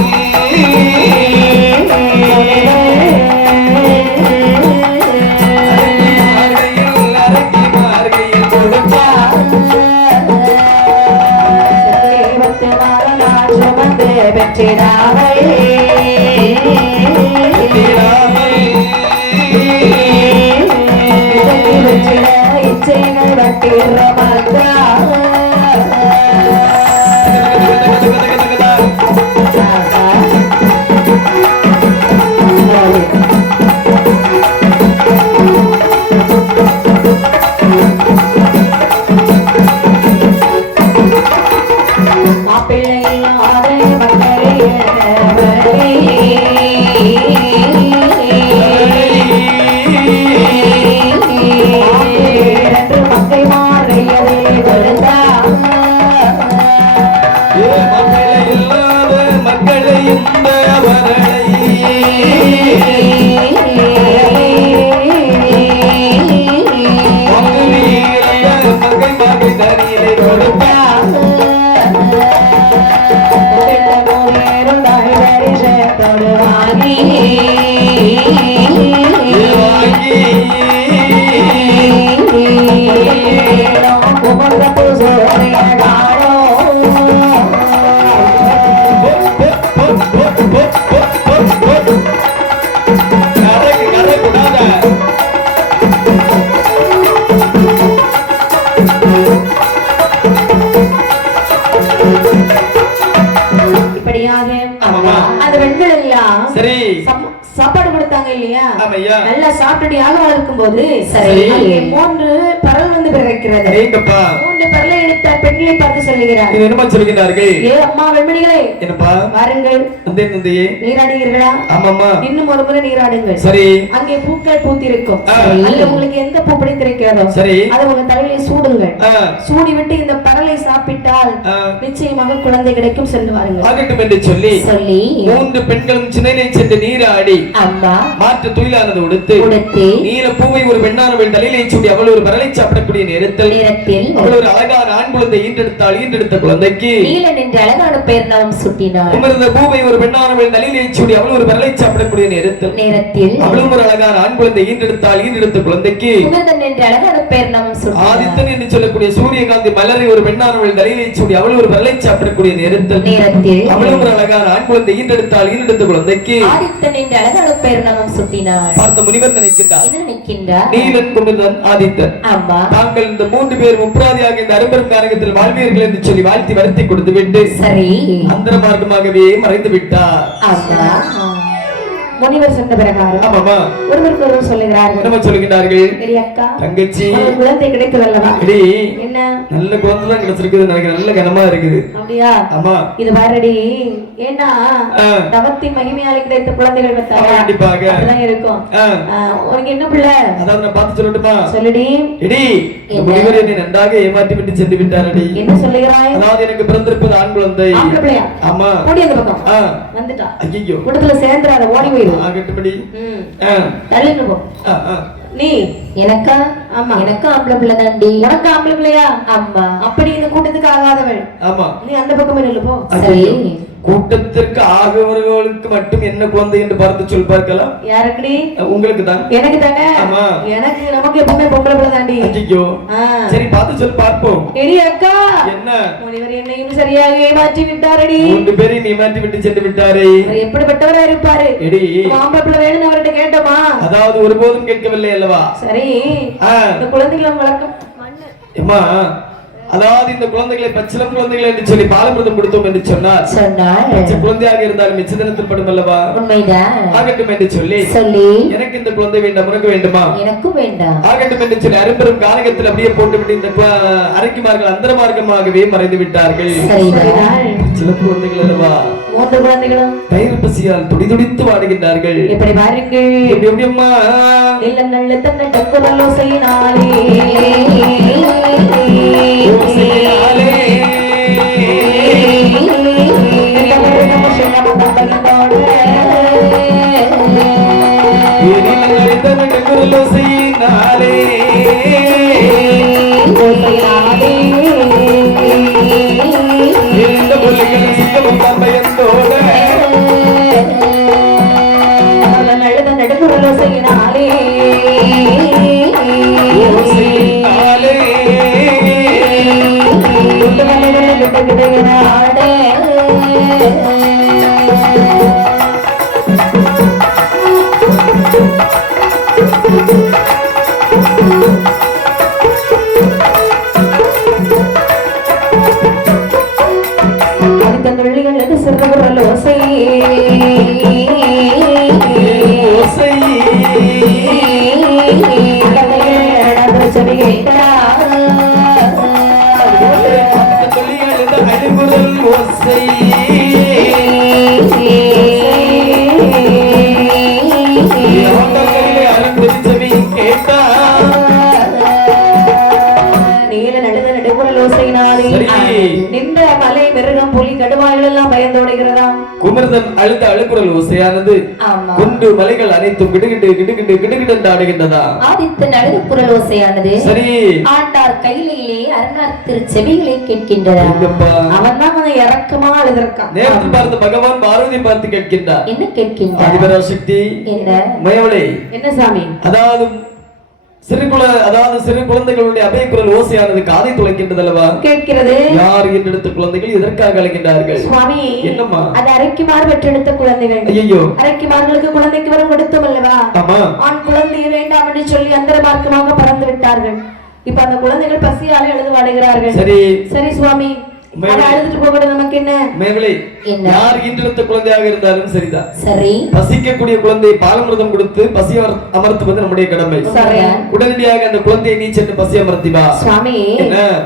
சாப்பாடு கொடுத்தாங்க இல்லையா? ஆமையா. நல்லா சாப்பிட்டு யாகம் இருக்கும் போது சரி 3 பரல் வந்து பிறக்கிறது. 3 பரலை எடுத்த பெண்களை பார்த்து சொல்லுகிறார். இது என்னமா சொல்கிறார்கள்? ஏ அம்மா வெண்மணிகளே, என்னப்பா வாருங்கள். அந்த நந்தியே நீராடுகிறீர்களா? ஆமாம்மா. இன்னும் ஒரு முறை நீராடுங்கள். சரி. அங்கே பூக்கள் பூத்திருக்கும். அதுல உங்களுக்கு எந்த பூ பிடித்திருக்கிறதோ சரி அதை உங்க தலையிலே சூடுங்கள். சூடி விட்டு இந்த பரலை சாப்பிட்டால் நிச்சயமாக குழந்தை கிடைக்கும் சென்று வாருங்கள். ஆகட்டும் என்று சொல்லி 3 பெண்களும் சினையிலே சென்று நீராடி அம்மா மாற்று துயிலானது உடுத்து நீல பூவை ஒரு பெண்ணானவள் தலையிலே சூடி அவள் ஒரு பரலை சாப்பிடக்கூடிய நேரத்தில் அவள் ஒரு அழகான ஆண் குழந்தை ஈன்றெடுத்தாள். ஈன்றெடுத்த குழந்தைக்கு நீலன் என்ற அழகான பெயர் நாம் சூட்டினார். உமர்ந்த பூவை ஒரு பெண்ணானவள் தலையிலே சூடி அவள் ஒரு பரலை சாப்பிடக்கூடிய நேரத்தில் அவளும் ஒரு அழகான ஆண் குழந்தை ஈன்றெடுத்தாள். ஈன்றெடுத்த குழந்தைக்கு உமர்தன் என்ற அழகான பெயர் நாம் சூட்டினார். ஆதித்தன் என்று சொல்லக்கூடிய சூரியகாந்தி மலரை ஒரு பெண்ணானவள் தலையிலே சூடி அவள் ஒரு பரலை சாப்பிடக்கூடிய நேரத்தில் அவளும் ஒரு அழகான ஆண் குழந்தை ஈன்றெடுத்தாள். ஈன்றெடுத்த குழந்தைக்கு ஆதித்தன் என்ற அழகான பெயர் நாம் சூட்டினார். பார்த்த முனிவர் நினைக்கின்றார். என்ன நினைக்கின்றார்? நீலன் குமரன் ஆதித்தன் அம்மா தாங்கள் இந்த 3 பேர் முப்ராதியாக இந்த அரும்பெரும் காரகத்தில் வாழ்வீர்கள் என்று சொல்லி வாழ்த்தி வருத்தி கொடுத்து விட்டு சரி அந்தர மார்க்கமாகவே மறைந்து விட்டார். அம்மா முனிவர் சொன்ன பிரகாரம் ஆமாமா ஒருவருக்கு ஒருவர் சொல்லுகிறார்கள். என்ன சொல்லுகிறார்கள்? எடி அக்கா தங்கச்சி குழந்தை கிடைத்ததல்லவா? எடி என்ன நல்ல குழந்தை தான் கிடைச்சிருக்குது. எனக்கு நல்ல கனமா இருக்குது. அப்படியா? ஆமா. இது பாருடி, ஏன்னா தவத்தின் மகிமையால கிடைத்த குழந்தைகள் பத்தாங்க. கண்டிப்பாக அப்படிதான் இருக்கும். உனக்கு என்ன பிள்ளை? அதாவது நான் பார்த்து சொல்லட்டுமா? சொல்லுடி. எடி முனிவர் என்னை நன்றாக ஏமாற்றி விட்டு சென்று விட்டாரடி. என்ன சொல்லுகிறாய்? அதாவது எனக்கு பிறந்திருப்பது ஆண் குழந்தை. ஆண் பிள்ளையா? ஆமா. ஓடி அந்த பக்கம் வந்துட்டா. ஐயோ கூட்டத்துல சேர்ந்துறாத, ஓடி போய் ஆகட்டும்படி தள்ளிட்டு போ. நீ எனக்கா? ஆமா எனக்கு ஆம்பளை பிள்ளை தாண்டி. உனக்கு ஆம்பளை பிள்ளையா? ஆமா. அப்படி இந்த கூட்டத்துக்கு ஆகாதவள். ஆமா. நீ அந்த பக்கமே நில்லு போ. சரி கூட்டத்திற்கு ஆகவர்களுக்கு மட்டும் என்ன குழந்தை என்று பார்த்து சொல் பார்க்கலாம். யாருக்குடி? உங்களுக்கு தான். எனக்கு தானே? ஆமா. எனக்கு நமக்கு எப்பவுமே பொம்பளை பிள்ளை தாண்டி. ஐயோ சரி பார்த்து சொல் பார்ப்போம். எடி அக்கா என்ன முனிவர் என்னையும் சரியாக ஏமாற்றி விட்டாரடி. 3 பேரையும் ஏமாற்றி விட்டு சென்று விட்டாரே. எப்படிப்பட்டவரா இருப்பாரு? எடி ஆம்பளை பிள்ளை வேணும்னு அவர்கிட்ட கேட்டோமா? அதாவது ஒருபோதும் கேட்கவில்லை அல்லவா? சரி இந்த குழந்தைகளை வளர்க்கும் அம்மா அதாவது இந்த குழந்தைகளை பச்சிலம் குழந்தைகள் என்று சொல்லி பாலமிருதம் கொடுத்தோம் என்று சொன்னார் பச்சை குழந்தையாக இருந்தாலும் மிச்ச தினத்தில் படும் அல்லவா ஆகட்டும் என்று சொல்லி எனக்கு இந்த குழந்தை வேண்டாம் உனக்கு வேண்டுமா எனக்கும் வேண்டாம் ஆகட்டும் என்று சொல்லி அரும்பெரும் காரகத்தில் அப்படியே போட்டுவிட்டு இந்த அரைக்குமார்கள் அந்தர மார்க்கமாகவே மறைந்து விட்டார்கள் சில குழந்தைகள் அல்லவா மூன்று குழந்தைகளும் தயிர் பசியால் துடிதுடித்து வாடுகின்றார்கள் இப்படி பாருங்கள் எப்படி அம்மா இல்ல நல்ல தன்னை டக்குரலோ செய்யினாலே நடுக்குரலோ செய்யினாலே நின்ற மலை மிருகம் புலி கடுவாய்கள் எல்லாம் பயந்தோடுகிறதா குமரதன் அழுத அழுக்குரல் ஓசையானது குண்டு மலைகள் அனைத்தும் கிடுகிட்டு கிடுகிட்டு கிடுகிட்டு ஆடுகின்றதா ஆதித்தன் அழுகுரல் ஓசையானது சரி ஆண்டார் கையிலேயே அரணார் திருச்செவிகளை கேட்கின்றதா அவன் தான் அவனை இறக்கமா அழுதிருக்கான் நேரத்தில் பார்த்து பகவான் பார்வதி பார்த்து கேட்கின்றார் என்ன கேட்கின்றார் அதிபராசக்தி என்ன மயவளே என்ன சாமி அதாவது சிறு குழந்தைகளுடைய அபய குரல் ஓசையானது காதை துளைக்கின்றது அல்லவா கேட்கிறது யார் என்றெடுத்த குழந்தைகள் எதற்காக அழைக்கின்றார்கள் சுவாமி என்னம்மா அது அரைக்குமார் பெற்றெடுத்த குழந்தைகள் ஐயோ அரைக்குமார்களுக்கு குழந்தைக்கு வரம் கொடுத்தோம் அல்லவா ஆமா ஆண் குழந்தையை வேண்டாம் என்று சொல்லி அந்தர மார்க்கமாக பறந்து விட்டார்கள் இப்ப அந்த குழந்தைகள் பசியால எழுது வாடுகிறார்கள் சரி சரி சுவாமி அழுதுட்டு போகணும் நமக்கு என்ன மேவலை யார் ஈன்றெடுத்த குழந்தையாக இருந்தாலும் சரிதான் சரி பசிக்கக்கூடிய குழந்தை பாலமிருதம் கொடுத்து பசி அமர்த்துவது நம்முடைய கடமை உடனடியாக அந்த குழந்தையை நீ சென்று பசி அமர்த்தி வா சுவாமி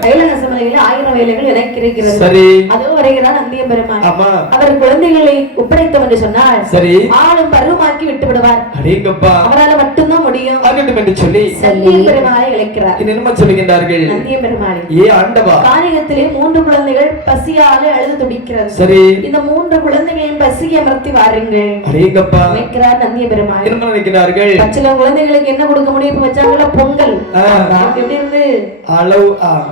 கைலாசமலையில 1000 வேலைகள் எனக்கு இருக்கிறது சரி அதோ வருகிறான் அந்திய பெருமான் ஆமா அவர் குழந்தைகளை ஒப்படைத்தோம் என்று சொன்னார் சரி ஆளும் பருவமாக்கி விட்டு விடுவார் அடேங்கப்பா அவரால் மட்டும்தான் முடியும் ஆகட்டும் என்று சொல்லி அந்திய பெருமானை இழைக்கிறார் என்ன சொல்லுகின்றார்கள் அந்திய பெருமானை ஏ ஆண்டவா காரியத்திலே 3 குழந்தைகள் பசியாலே அழுது துடிக்கிறது சரி இந்த 3 குழந்தைகளையும் பசியை அமர்த்தி வாருங்கள் அடேங்கப்பா வைக்கிறார் நந்திய பெருமாள் என்ன நினைக்கிறார்கள் பச்சில குழந்தைகளுக்கு என்ன கொடுக்க முடியும் இப்ப வச்சாங்களா பொங்கல் எப்படி இருந்து அளவு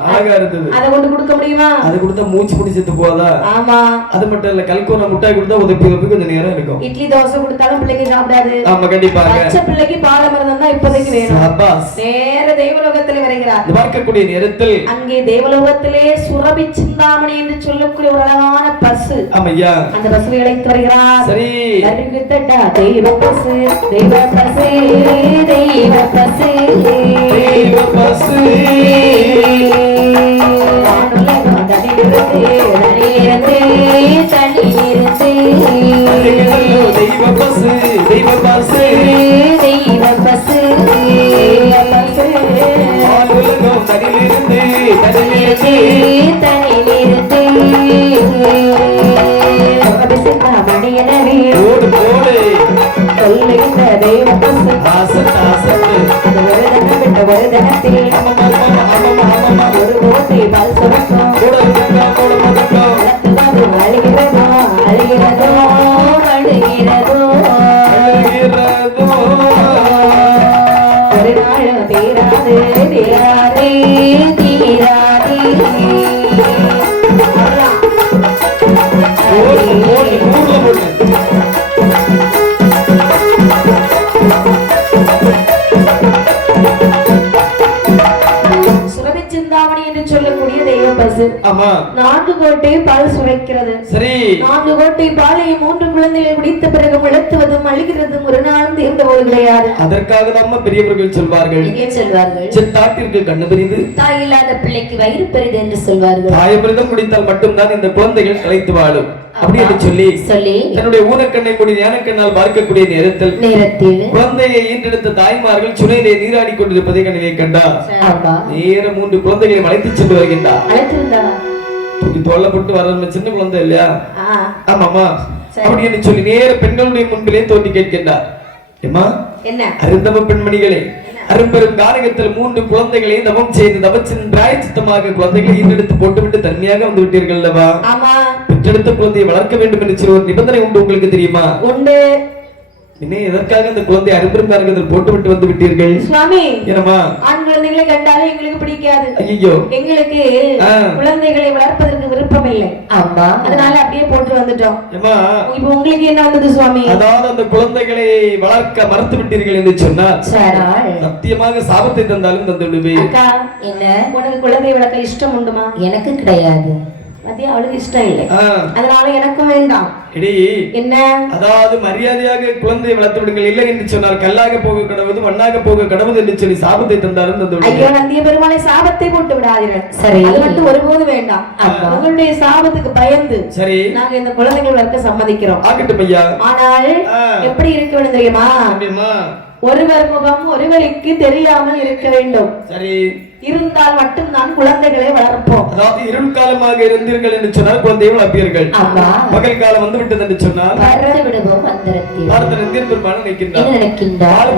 அழகா இருந்தது அதை கொண்டு கொடுக்க முடியுமா அது கொடுத்தா மூச்சு பிடி செத்து போதா ஆமா அது மட்டும் இல்ல கல்கோனா முட்டாய் கொடுத்தா உதப்பி கொஞ்சம் நேரம் இருக்கும் இட்லி தோசை கொடுத்தாலும் பிள்ளைங்க சாப்பிடாது ஆமா கண்டிப்பா பச்சை பிள்ளைக்கு பாலமிருதம் தான் இப்போதைக்கு வேணும் நேர தேவலோகத்தில் வருகிறார் பார்க்கக்கூடிய நேரத்தில் அங்கே தேவலோகத்திலே சுரபி சிந்தாமணி என்று சொல்லக்கூடிய ஒரு அழகான பசு ஆமையா அந்த பசுவை அழைத்து வருகிறார் சரி வருகுதடா தெய்வ பசு தெய்வ பசு தெய்வ பசு தெய்வ பசு தெய்வ பசு தெய்வ பசு தெய்வ பசு ஆளுலகம் தனிலிருந்து ஓடு போடு சொல்லுகின்ற தெய்வ பசு ஆசத்து ஆசத்து ஒரு தனம் விட்ட ஒரு தனத்தில் ஒரு கோட்டை பால் சுரக்கும் அழுகிறதோ அழுகிறதோ அழுகிறதோ ஒரு நாளும் தீராது தீராதே தீராதே சுரபி சிந்தாமணி என்று சொல்லக்கூடிய தெய்வ பசு. ஆமா. 4 கோட்டை பால் சுரைக்கிறது. சரி. 4 கோட்டை பாலை 3 குழந்தைகள் குடித்த பிறகு முளைத்துவதும் அழுகிறதும் ஒரு நாளும் தீர்ந்த போது கிடையாது. அதற்காக தான் பெரியவர்கள் சொல்வார்கள். ஏன் சொல்வார்கள்? செத்தாட்டிற்கு கண்ணு பெரிது, தாய் இல்லாத பிள்ளைக்கு வயிறு பெரிது என்று சொல்வார்கள். தாயமிர்தம் குடித்தால் மட்டும்தான் இந்த குழந்தைகள் கலைத்து வாழும் அப்படி என்று சொல்லி தன்னுடைய ஊனக்கண்ணை மூடி ஞானக்கண்ணால் பார்க்கக்கூடிய நேரத்தில் குழந்தையை ஈன்றெடுத்த தாய்மார்கள் சுனையிலே நீராடி கொண்டிருப்பதை கண்ணை கண்டார். நேர 3 குழந்தைகளை அழைத்து சென்று வருகின்றார். தோல்லப்பட்டு வர சின்ன குழந்தை இல்லையா? ஆமாமா. அப்படி என்று சொல்லி நேர பெண்களுடைய முன்பிலே தோண்டி கேட்கின்றார். ஏமா என்ன அருந்தம பெண்மணிகளே, அரும்பெரும் காரகத்தில் 3 குழந்தைகளை தவம் செய்து தவச்சின் பிராயச்சித்தமாக குழந்தைகளை ஈன்றெடுத்து போட்டுவிட்டு தனியாக வந்து விட்டீர்கள் அல்லவா? பெற்றெடுத்த குழந்தையை வளர்க்க வேண்டும் என்று சொல்லி ஒரு நிபந்தனை உண்டு, உங்களுக்கு தெரியுமா? உண்டு. என்ன எதற்காக அந்த குழந்தை அரும்பெரும் காரகத்தில் போட்டுவிட்டு வந்து விட்டீர்கள்? சுவாமி, என்னமா ஆண் குழந்தைகளை கண்டாலே எங்களுக்கு பிடிக்காது. ஐயோ, எங்களுக்கு குழந்தைகளை வளர்ப்பதற்கு விருப்பம் இல்லை. ஆமா, அதனால அப்படியே போட்டு வந்துட்டோம். ஏமா, இப்போ உங்களுக்கு என்ன வந்தது சுவாமி? அதாவது அந்த குழந்தைகளை வளர்க்க மறுத்து விட்டீர்கள் என்று சொன்னால் சத்தியமாக சாபத்தை தந்தாலும் தந்து விடுவேன். அக்கா, என்ன உனக்கு குழந்தை வளர்க்க இஷ்டம் உண்டுமா? எனக்கு கிடையாது. அது அவளுக்கு இஷ்டம் இல்லை, அதனால எனக்கும் வேண்டாம். என்ன அதாவது மரியாதையாக குழந்தையை வளர்த்து விடுங்கள், இல்லை என்று சொன்னால் கல்லாக போக கடவுது மண்ணாக போக கடவுது என்று சொல்லி சாபத்தை தந்தாலும் தந்து. ஐயோ நந்திய பெருமாளை சாபத்தை போட்டு விடாதீர்கள். சரி, அது மட்டும் ஒருபோது வேண்டாம். உங்களுடைய சாபத்துக்கு பயந்து சரி நாங்க இந்த குழந்தைகளை வளர்க்க சம்மதிக்கிறோம். ஆகட்டும் ஐயா. ஆனால் எப்படி இருக்க வேண்டும் தெரியுமா? ஒருவர் முகம் ஒருவருக்கு தெரியாமல் இருக்க வேண்டும். சரி, இருந்தால் மட்டும்தான் குழந்தைகளை வளர்ப்போம். அதாவது இருள் காலமாக இருந்தீர்கள் என்று சொன்னால் குழந்தையை வளர்ப்பீர்கள். பகல் காலம் வந்து விட்டது என்று சொன்னால் விடுவோம்.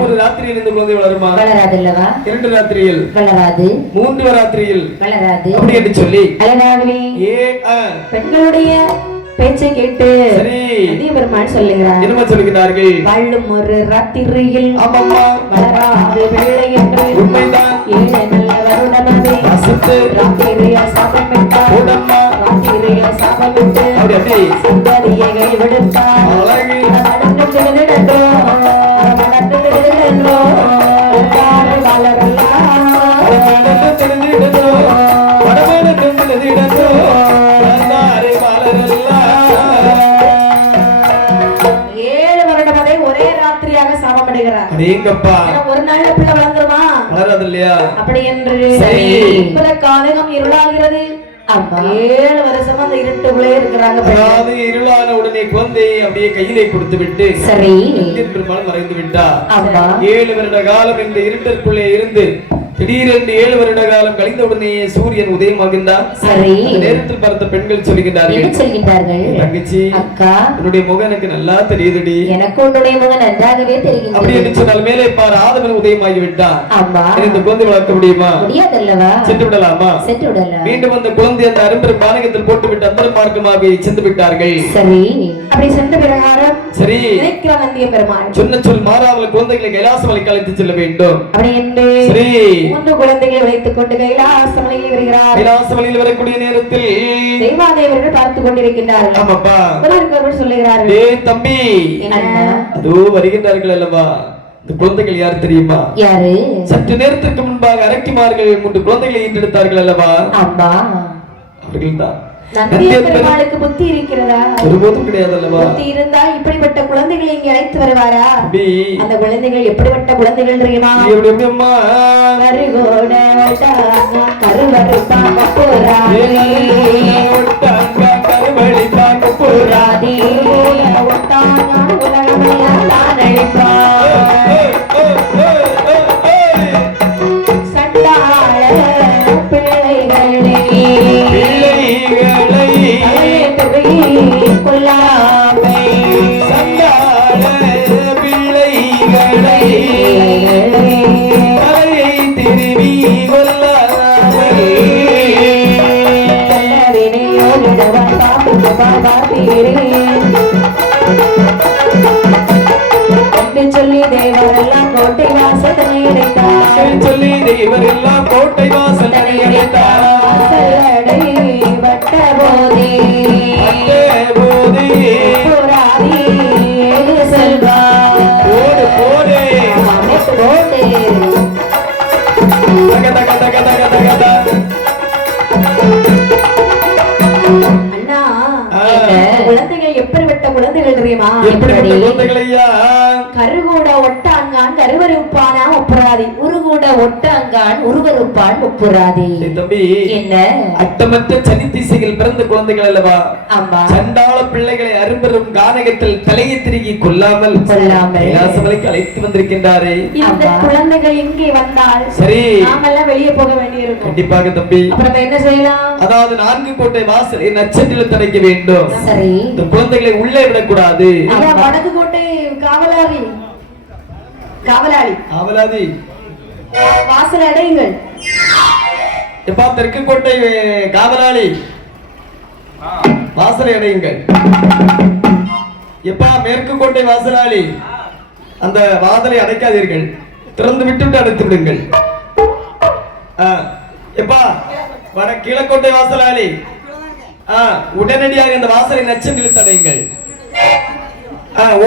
ஒரு ராத்திரியில் இருந்து குழந்தை வளருமா? வளராது அல்லவா? 2 ராத்திரியில் வளராது, 3 ராத்திரியில் வளராது அப்படி என்று சொல்லி பெண்களுடைய பேச்சை கேட்டு பெருமாள் சொல்லுகிறார். என்ன சொல்லுகிறார்கள்? வாழும் ஒரு ராத்திரியில் வளராது பிள்ளை என்று உண்மைதான். 7 நல்ல வருடமே ராத்திரியா சாபமிட்டார், ராத்திரியா சாபமிட்டு சுந்தரியை கைவிடுத்தார். நடந்துகிறதோ நடந்துகிறதோ ஒரு நாள் பிள்ளை வளர்ந்துருமா? வளராது இல்லையா? அப்படி என்று காலகம் இருளாகிறது. 7 வருஷமா அந்த இருட்டுக்குள்ளே இருக்கிறாங்க. அதாவது இருளான உடனே குழந்தையை அப்படியே கையிலே கொடுத்து விட்டு சரி பெருமாள் மறைந்து விட்டார். 7 வருட காலம் இந்த இருட்டிற்குள்ளே இருந்து திடீரென்று 7 வருட காலம் கழிந்த உடனே சூரியன் உதயமாகின்றார். சரி, நேரத்தில் பார்த்த பெண்கள் சொல்லுகின்றார்கள், தங்கச்சி அக்கா உன்னுடைய முகம் எனக்கு நல்லா தெரியுதுடி. எனக்கு உன்னுடைய முகம் நன்றாகவே தெரியும். அப்படி என்று சொன்னால் மேலே பார், ஆதவன் உதயமாகி விட்டான். ஆமா, இந்த குழந்தை வளர்க்க முடியுமா? முடியாது அல்லவா? சென்று விடலாமா? சென்று விடலாம். மீண்டும் அந்த குழந்தை அந்த அரும்பெரும் பானகத்தில் போட்டு விட்டு அந்த மார்க்கமாக சென்று விட்டார்கள். சரி, அப்படி சென்ற பிரகாரம் சரி நந்திய பெருமாள் சொன்ன சொல் மாறாமல் குழந்தைகளை கைலாச மலைக்கு அழைத்து செல்ல வேண்டும். அப்படி என்று சரி 3 குழந்தைகளை வைத்துக் கொண்டு கைலாச மலையில் வருகிறார். கைலாச மலையில் வரக்கூடிய நேரத்தில் தேவாதேவர்கள் பார்த்து கொண்டிருக்கின்றார்கள். ஆமாப்பா, ஒருவருக்கொருவர் சொல்லுகிறார்கள், டேய் தம்பி, அதோ வருகின்றார்கள் அல்லவா? இந்த குழந்தைகள் யார் தெரியுமா? யாரு? சற்று நேரத்திற்கு முன்பாக அரக்கிமார்கள் 3 குழந்தைகளை ஈன்றெடுத்தார்கள் அல்லவா? ஆமா, அவர்கள்தான். நந்திய பெருமாளுக்கு புத்தி இருக்கிறதா? ஒருபோதும் கிடையாது அல்லவா? புத்தி இருந்தால் இப்படிப்பட்ட குழந்தைகளை இங்கே அழைத்து வருவாரா? அந்த குழந்தைகள் எப்படிப்பட்ட குழந்தைகள் தெரியுமா? எப்படிமா? கருகோட கருவறுப்பாங்க போராடி கருவழிப்பாங்க போராடி உலகமையான் அழைப்பார் சண்டாள பிள்ளைகளே கொல்லாமை சண்டாள பிள்ளைகளை தலையை திரும்பி கொல்லாமை சொல்லி தேவரெல்லாம் கோட்டை வாசனை அடைத்தார். சொல்லி தேவரெல்லாம் கோட்டை வாசனை அடைத்தார். வட்ட போதே போராடி செல்வா போடு போடு போடு தெரியுமா? எப்படிப்பட்ட குழந்தைகளையா? கருகூட ஒட்டாங்கான் கருவறுப்பானா ஒப்புராதி. உருகூட ஒட்டாங்கான் உருவருப்பான் ஒப்புராதி. தம்பி என்ன? அட்டமற்ற சனி திசைகள் பிறந்த குழந்தைகள் அல்லவா? ஆமா. சண்டாள பிள்ளைகளை அரும்பெரும் கானகத்தில் தலையை திருகி கொல்லாமல் கைலாசமலைக்கு அழைத்து வந்திருக்கின்றாரே. இந்த குழந்தைகள் இங்கே வந்தால் சரி நாமெல்லாம் வெளியே போக வேண்டியிருக்கும். கண்டிப்பாக தம்பி. அப்புறம் என்ன செய்யலாம்? அதாவது 4 கோட்டை வாசலை நச்சத்தில் தடைக்க வேண்டும். சரி. இந்த குழந்தைகளை உள்ளே விடக்கூடாது. வடக்கு கோட்டை காவலாளி காவலாதி வாசல் அடையுங்கள். எப்பா தெற்கு கோட்டை காவலாளி வாசலை அடையுங்கள். எப்பா மேற்கு கோட்டை வாசலாளி அந்த வாசலை அடைக்காதீர்கள், திறந்து விட்டு அடைத்து விடுங்கள். எப்பா வட கிழக்கோட்டை வாசலாளி உடனடியாக அந்த வாசலை நச்சம் இழுத்து அடையுங்கள்.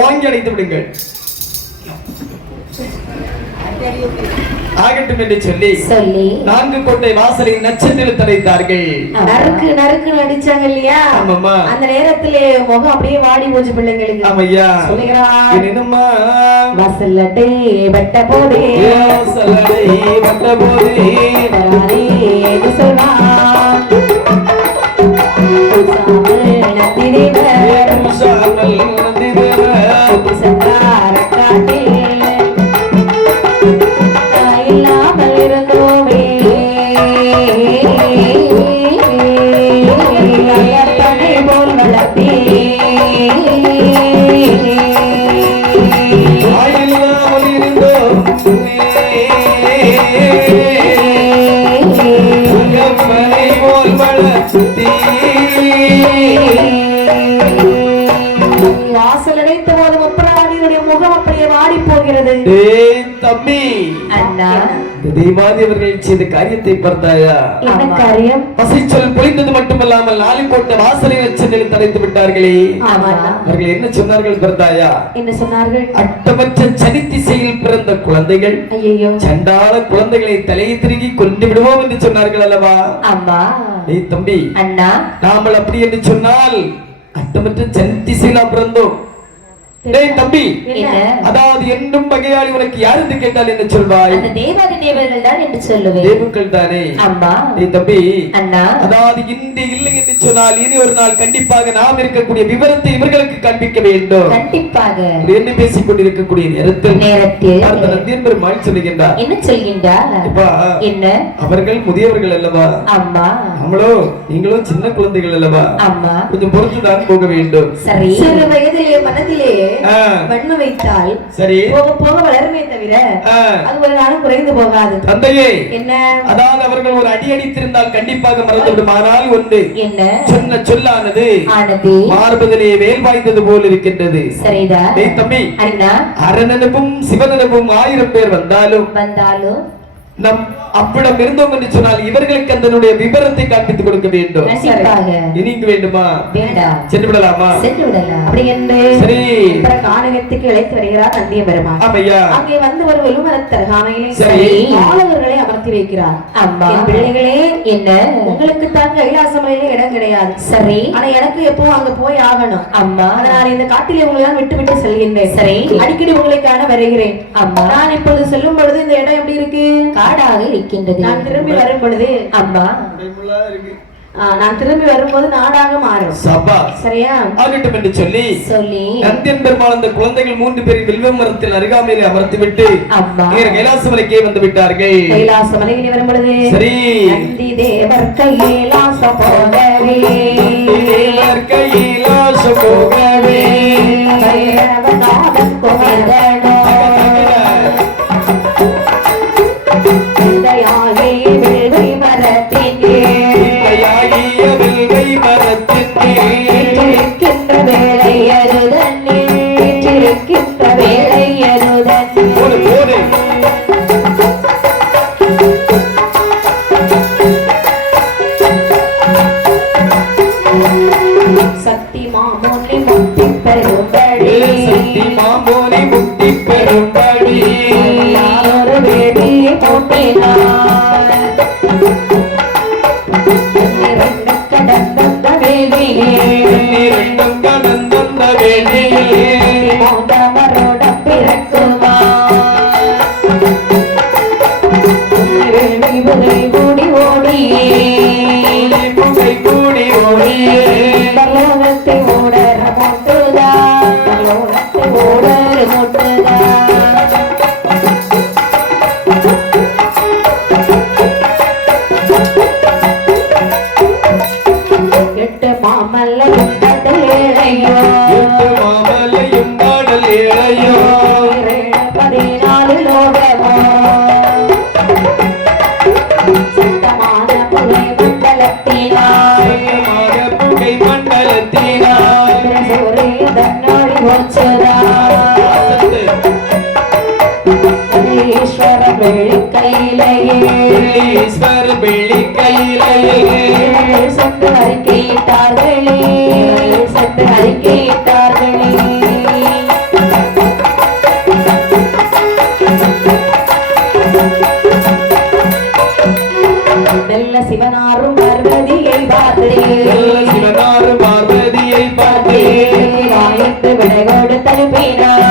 ஓங்கி அடைத்து விடுங்கள். ஆகட்டும் என்று சொல்லி 4 கோட்டை வாசலை நச்சத்தில் தடைத்தார்கள். நறுக்கு நறுக்கு அடிச்சாங்க இல்லையா? அந்த நேரத்திலே முகம் அப்படியே வாடி போச்சு பிள்ளைங்களுக்கு. ஆமையா சொல்லுகிறா வாசல்லட்டே வட்ட போதே வாசல்லட்டே வட்ட போதே சொல்வா வாசல் அடைத்த போது முப்பராணியுடைய முகம் அப்படியே வாடி போகிறது. தம்பி அண்ணா தெய்வாதி அவர்கள் செய்த காரியத்தை பார்த்தாயா? என்ன காரியம்? பசிச்சொல் பொழிந்தது மட்டுமல்லாமல் 4 கோட்டை வாசலை நச்சத்தில் தடைத்து விட்டார்களே. அவர்கள் என்ன சொன்னார்கள் பார்த்தாயா? என்ன சொன்னார்கள்? அட்டமற்ற சனி திசையில் பிறந்த குழந்தைகள் ஐயோ சண்டாள குழந்தைகளை தலையை திருகி கொண்டு விடுவோம் என்று சொன்னார்கள் அல்லவா? ஆமா. ஏய் தம்பி அண்ணா நாமல் அப்படி என்று சொன்னால் அட்டமற்ற சனி திசையில பிறந்தோம். டேய் தம்பி அதாவது என்னும் வகையாளி உனக்கு யார் என்று கேட்டால் என்ன சொல்வாய்? அந்த தேவாதி தேவர்கள் தான் என்று சொல்லுவேன். தேவர்கள் தானே. அம்மா டேய் தம்பி அண்ணா அதாவது இன்று இல்லை என்று சொன்னால் இனி ஒரு நாள் கண்டிப்பாக நாம் இருக்கக்கூடிய விவரத்தை இவர்களுக்கு காண்பிக்க வேண்டும். கண்டிப்பாக என்ன பேசிக் கொண்டிருக்கக்கூடிய நேரத்தில் அந்த நந்தியன் பெருமாள் சொல்லுகின்றார். என்ன சொல்கின்றார்? என்ன? அவர்கள் முதியவர்கள் அல்லவா? அம்மா. நம்மளோ நீங்களும் சின்ன குழந்தைகள் அல்லவா? அம்மா. கொஞ்சம் பொறுத்துதான் போக வேண்டும். சரி. சிறு வயதிலே மனதிலே வன்மை வைத்தால் சரி போக போக வளருமே தவிர அது ஒரு நாளும் குறைந்து போகாது. தந்தையே என்ன? அதாவது அவர்கள் ஒரு அடி அடித்திருந்தால் கண்டிப்பாக மறந்துவிடும். ஆனால் ஒன்று என்ன? சொன்ன சொல்லானது மார்பதிலே வேல் வாய்ந்தது போல் இருக்கின்றது. சரிதா? டேய் தம்பி அண்ணா அரனனுக்கும் சிவனனுக்கும் 1000 பேர் வந்தாலும் நம் அவ்விடம் இருந்தோம் என்று சொன்னால் இவர்களுக்கு அதனுடைய விவரத்தை காண்பித்துக் கொடுக்க வேண்டும். இனிங்க வேண்டுமா? வேண்டாம். சென்று விடலாமா? சென்று விடலாம். அப்படி என்று சரி கானகத்துக்கு அழைத்து வருகிறார் நந்திய பெருமாள். ஆமையா. அங்கே வந்து ஒரு வெளுமரத்தரகாமையிலே சரி மாணவர்களை அமர்த்தி வைக்கிறார். அம்மா பிள்ளைகளே என்ன உங்களுக்கு தான் கைலாசமலையில இடம் கிடையாது. சரி. ஆனா எனக்கு எப்பவும் அங்க போய் ஆகணும். அம்மா நான் இந்த காட்டிலே உங்களை தான் விட்டு விட்டு செல்கின்றேன். சரி அடிக்கடி உங்களை காண வருகிறேன். அம்மா நான் இப்பொழுது செல்லும் பொழுது இந்த இடம் எப்படி இருக்கு? காடாக இருக்கின்றது. நான் திரும்பி வரும் பொழுது அம்மா நான் திரும்பி வரும்போது நாடாக மாறும். சரியா? ஆகட்டும் என்று சொல்லி நந்தியன் பெருமாள் அந்த குழந்தைகள் 3 பேரை வில்வ மரத்தில் அருகாமையிலே அமர்த்தி விட்டு கைலாசமலைக்கே வந்து விட்டார்கள். கைலாசமலையில் வரும் பொழுது சரி நந்தி தேவர் கைலாச போகவே தேவர் கைலாச போகவே பைரவநாதன் குமரனோ ஈஸ்வர வெள்ளி கையிலே சத்து அறிக்கையிட்டார்களே சத்து அறிக்கையிட்டார்களே நல்ல சிவனாரும் பார்வதியை பார்த்து சிவனாரும் பார்வதியை பார்த்து வாய்த்து விடைகோடு தழுப்பினார்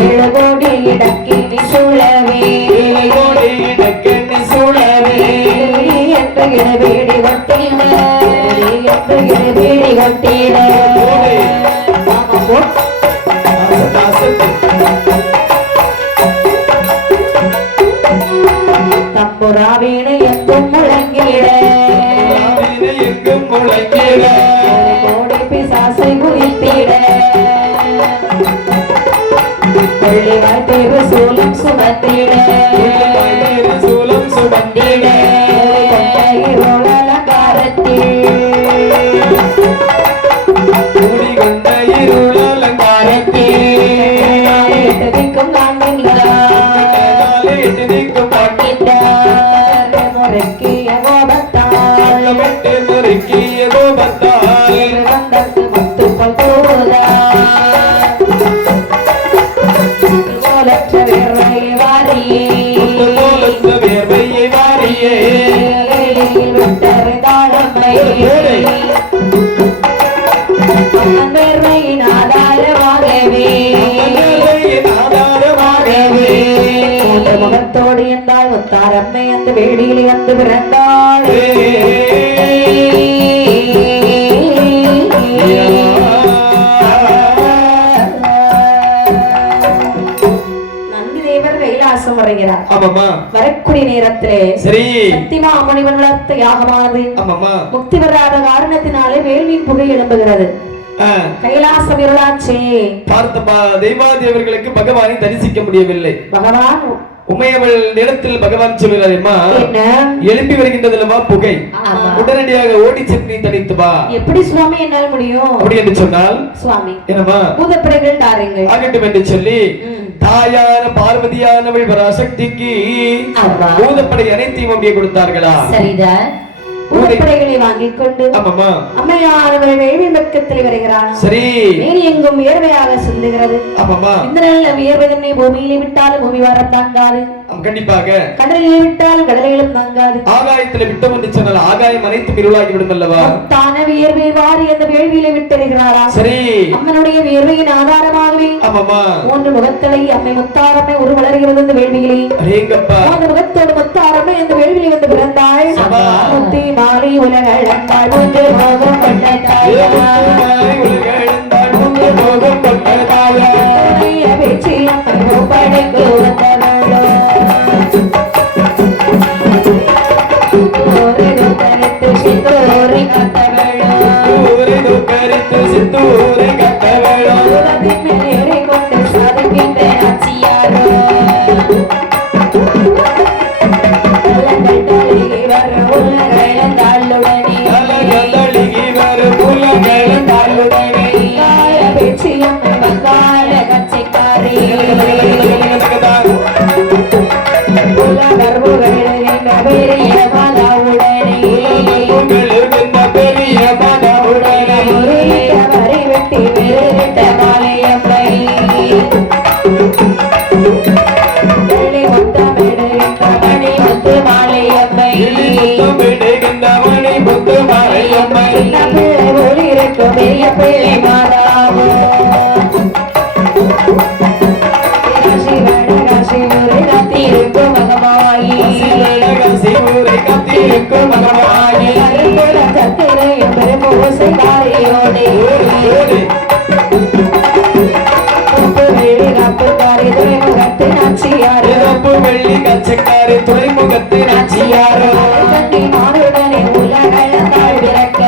7 கோடி இடக்கினி சூழவே 7 கோடி இடக்கினி சூழவே என்று இடவேடி கொட்டிட என்று இடவேடி கொட்டிட தம்புராவீணை எங்கும் முழங்கிட எங்கும் முழங்கிட கோடி பிசாசை குதித்திட பள்ளிவாய் தேர்வு சூலம் சுமத்திட சூலம் சுமந்திட அலங்காரத்தில் கொண்ட இருள் அலங்காரத்தில் எட்டதிக்கும் நான்கின்றார் முறைக்கிய கோபத்தால் விட்டு முறுக்கிய கோபத்தால் வந்தது முத்துப்பல் போதார் போலற்ற வேர்வை வாரியே போலத்த வேர்வையை வாரியே விட்டறை தாழமை வேர்வையின் ஆதாரமாகவே ஆதாரமாகவே முகத்தோடு என்றால் ஒத்தாரம்மை அந்த வேடியில் வந்து பிறந்தாள் நந்தி தேவர் கைலாசம் வருகிறார் ஆமாமா வரக்கூடிய நேரத்திலே சரி சத்திமா முனிவன் வளர்த்த யாகமானது ஆமாமா முக்தி பெறாத காரணத்தினாலே வேள்வியின் புகை எழும்புகிறது கைலாசம் இருளாச்சே பார்த்தப்பா தெய்வாதேவர்களுக்கு பகவானை தரிசிக்க முடியவில்லை பகவான் உமையவள் நேரத்தில் பகவான் சொல்கிறாரேம்மா எழுப்பி வருகின்றதுலமா புகை உடனடியாக ஓடி சென்று தனித்து வா. எப்படி சுவாமி என்னால் முடியும் அப்படி என்று சொன்னால் சுவாமி என்னமா பூதப்படைகள் தாருங்கள் ஆகட்டும் என்று சொல்லி தாயான பார்வதியானவள் பராசக்திக்கு பூதப்படை அனைத்தையும் அப்படியே கொடுத்தார்களா? சரிதான். பூதப்படைகளை வாங்கிக் கொண்டு அம்மையானவள் வேள்வி பக்கத்தில் வருகிறான். சரி மேல் எங்கும் வியர்வையாக சொல்லுகிறது. இந்த நல்ல வியர்வை தன்னை பூமியிலே விட்டாலும் பூமி வாரம் தாங்காது. கண்டிப்பாக கடலிலே விட்டாலும் கடலைகளும் தாங்காது. ஆகாயத்தில் விட்டோம் என்று சொன்னால் ஆகாயம் அனைத்து இருளாகி விடும் அல்லவா? தான வியர்வை வாரி அந்த வேள்வியிலே விட்டுகிறாரா? சரி அம்மனுடைய வியர்வையின் ஆதாரமாகவே மூன்று முகத்தலை அம்மை முத்தாரம்மை ஒரு வளர்கிறது இந்த வேள்வியிலே. அந்த முகத்தோடு முத்தாரம்மை அந்த வேள்வியிலே வந்து பிறந்தாள். முத்தி மாலை உலகளந்தாள் மூன்று மோகம் கொண்ட தாயார் பேச்சு அம்மை படைக்கு வந்தவளோ பெரிய பிள்ளை மாதாவோ காத்திருக்கும் மகமாயி சத்திரையும் பெருமோசை காரியோடு காப்புக்காரி துறைமுகத்து நாச்சியாரு வெள்ளி கச்சக்காரி துறைமுகத்து நாச்சியாரோ கண்ணி மாறுடனே உலகள தாழ்விறக்க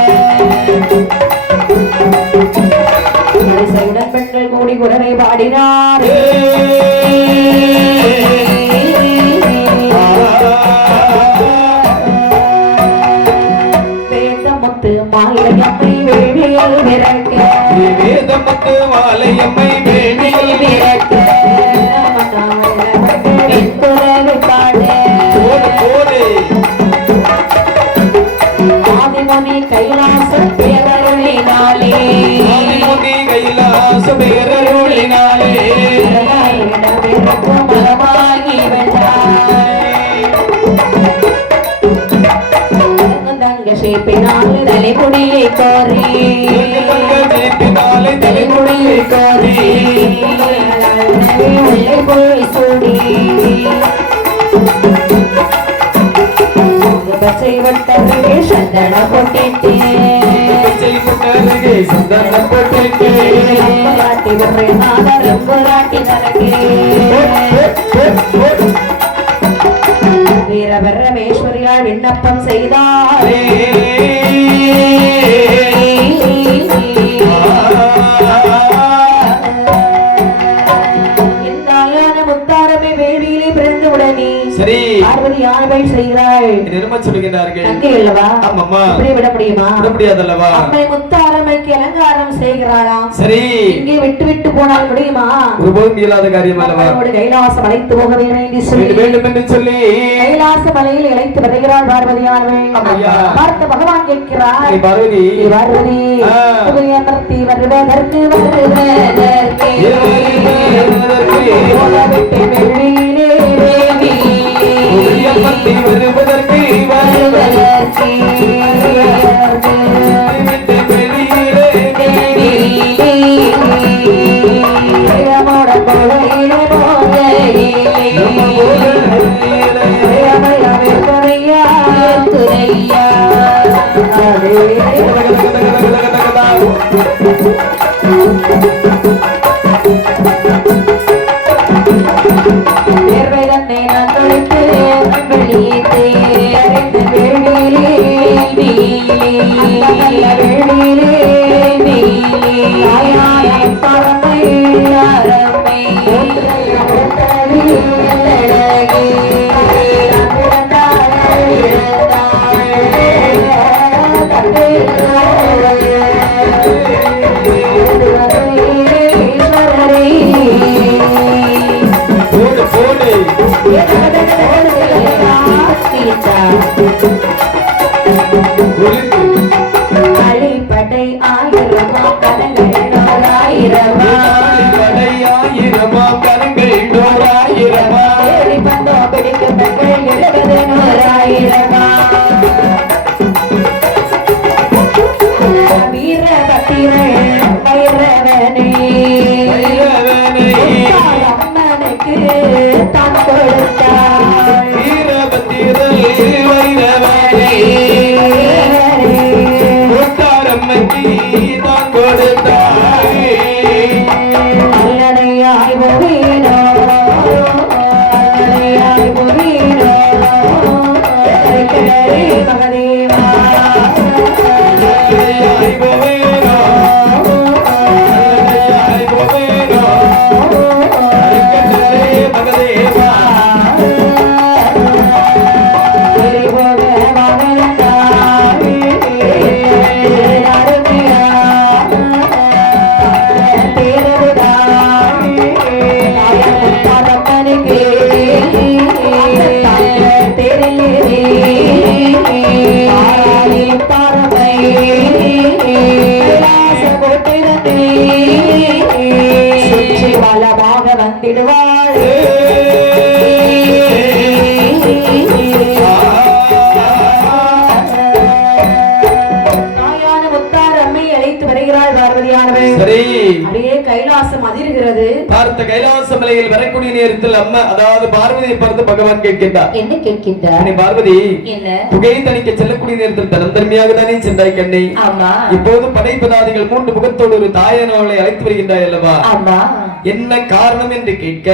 பெண்கள் கூடி குரலை பாடினார். வேதமுத்து மாலையம்மை வேணியில் விறக்க வேதமுத்து மாலையம்மை வேணியில் விறக்க குரல் பேரருளினாலே மலமாகி தங்க சேப்பினால் தலைமுடியை கோரி தலைமுடியை கோரி போய் சூடி பச்சை வட்டருகே சந்தன பொட்டிட்டே சந்தன பொட்டிட்டே ராட்டி வர்றே நாதரம்பு ராட்டி நரகே வீரபரமேஸ்வரியால் விண்ணப்பம் செய்தாரே சரி பார்வதி யானை செய்கிறாள் நிர்ம சொல்கிறார்கள் அங்கே அல்லவா ஆமாம்மா அப்படியே விட முடியுமா விட முடியாதல்லவா அம்மை முத்தாரமைக்கு அலங்காரம் செய்கிறாளாம் சரி இங்கே விட்டு விட்டு போனால் முடியுமா ஒருபோதும் இயலாத காரியம் அல்லவா கைலாசம் அழைத்து போக வேண்டும் என்று சொல்லி கைலாச மலையில் இழைத்து வருகிறாள் பார்வதி யானை பார்த்த பகவான் கேட்கிறார் பார்வதி பார்வதி அமர்த்தி வருவதற்கு பத்தி வருவதற்கு படை ஆயிரமா கரங்கள் ஆயிரமா வீர பத்திரன் வைரவனே அம்மனுக்கு தான் கொடுத்தார் அல்லடையாய் போவீனோ அல்லடையாய் போவீனோ மகதேவா வந்திடுவாள் தாயான முத்தார் அம்மை அழைத்து வருகிறாள் பார்வதியானவள் அப்படியே கைலாசம் அதிர்கிறது பார்த்த கைலாச மலையில் வரக்கூடிய நேரத்தில் அம்மா அதாவது பார்வதியை பார்த்து பகவான் கேட்கின்றார் என்ன கேட்கின்றார் பார்வதி என்ன புகையை தணிக்க செல்லக்கூடிய நேரத்தில் தனம் தன்மையாக தானே சென்றாய் கண்ணை ஆமா இப்போது படைப்பதாதிகள் 3 முகத்தோடு ஒரு தாயனவளை அழைத்து வருகின்றாய் அல்லவா ஆமா என்ன காரணம் என்று கேட்க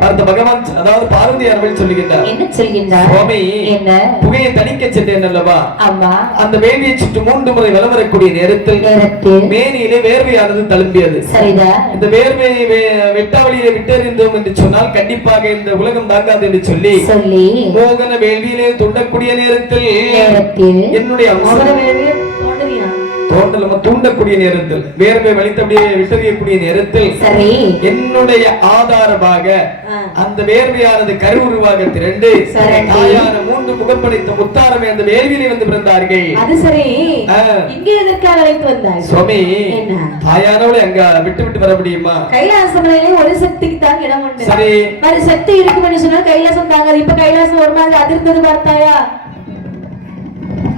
பார்த்த பகவான் அதாவது பார்வதி அவர்கள் சொல்லுகின்றார் என்ன சொல்கின்றார் சுவாமி என்ன புகையை தணிக்க சென்றேன் அல்லவா ஆமா அந்த வேலியை சுற்றி 3 முறை வலம் வரக்கூடிய நேரத்தில் மேனியிலே வேர்வையானது தழும்பியது சரிதான் இந்த வேர்வையை வெட்டாவளியை விட்டறிந்தோம் என்று சொன்னால் கண்டிப்பாக இந்த உலகம் தாங்காது என்று சொல்லி மோகன வேள்வியிலே துண்டக்கூடிய நேரத்தில் என்னுடைய தோண்டலும் தூண்டக்கூடிய நேரத்தில் வேர்வை வலித்து அப்படியே விட்டறியக்கூடிய நேரத்தில் சரி என்னுடைய ஆதாரமாக அந்த வேர்வையானது கருவுருவாக திரண்டு தாயான 3 முகம் படைத்த முத்தாரமே அந்த வேள்வியிலே வந்து பிறந்தார்கள். அது சரி, இங்கே எதற்காக அழைத்து வந்தாய் சுவாமி? தாயானவளை அங்க விட்டு வர முடியுமா? கைலாசமலையிலே ஒரு சக்திக்கு தான் இடம் உண்டு. சரி, அது சக்தி இருக்குன்னு சொன்னா கைலாசம் தாங்காது. இப்ப கைலாசம் ஒரு மாதிரி அதிர்ந்தது பார்த்தாயா?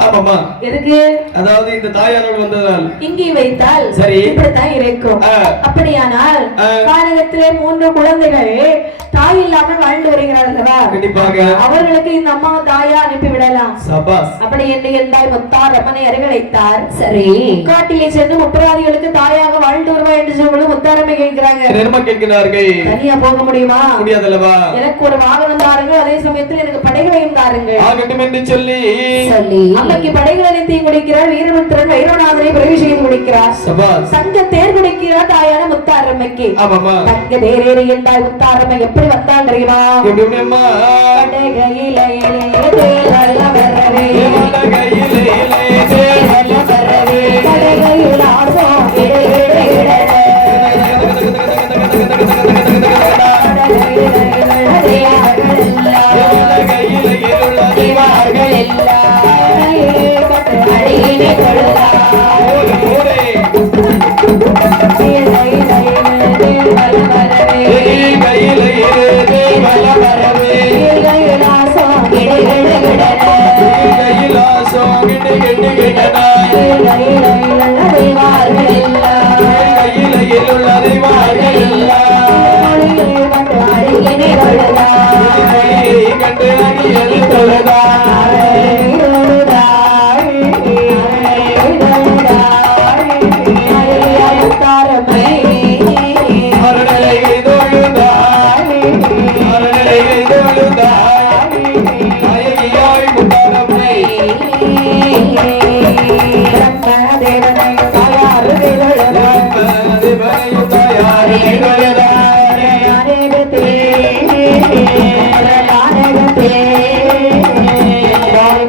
ஆமாமா. எதுக்கு? அதாவது இந்த தாயானவள் வந்ததால் இங்கே வைத்தால் சரி இப்படித்தான் இருக்கும். அப்படியானால் கானகத்திலே 3 குழந்தைகள் தாய் இல்லாமல் வாழ்ந்து வருகிறார்கள். கண்டிப்பாக அவர்களுக்கு இந்த அம்மா தாயா அனுப்பி விடலாம். சபாஸ். அப்படி என்று என்றால் முத்தார் அம்மனை அறிவழைத்தார். சரி, காட்டிலே சென்று முப்பராதிகளுக்கு தாயாக வாழ்ந்து வருவாய் என்று சொல்லி முத்தாரம்மை கேட்கிறாங்க. நிர்மா கேட்கிறார்கள். தனியா போக முடியுமா? முடியாதல்லவா? எனக்கு ஒரு வாகனம் தாருங்கள், அதே சமயத்தில் எனக்கு படைகளையும் தாருங்கள் ஆகட்டும் என்று சொல்லி அன்னைக்கு படைகள் அனைத்தையும் குடிக்கிறார். வீரபுத்திரன் வைரநாதனை பிறவி செய்து குடிக்கிறார். சங்க தேர் குடிக்கிறார் தாயான முத்தாரம்மைக்கு. தங்க தேரேறி என்றால் முத்தாரம்மை எப்படி வந்தால் தெரியுமா? படைகையிலே தேவல்ல வரவே, படைகையில் ஆசம்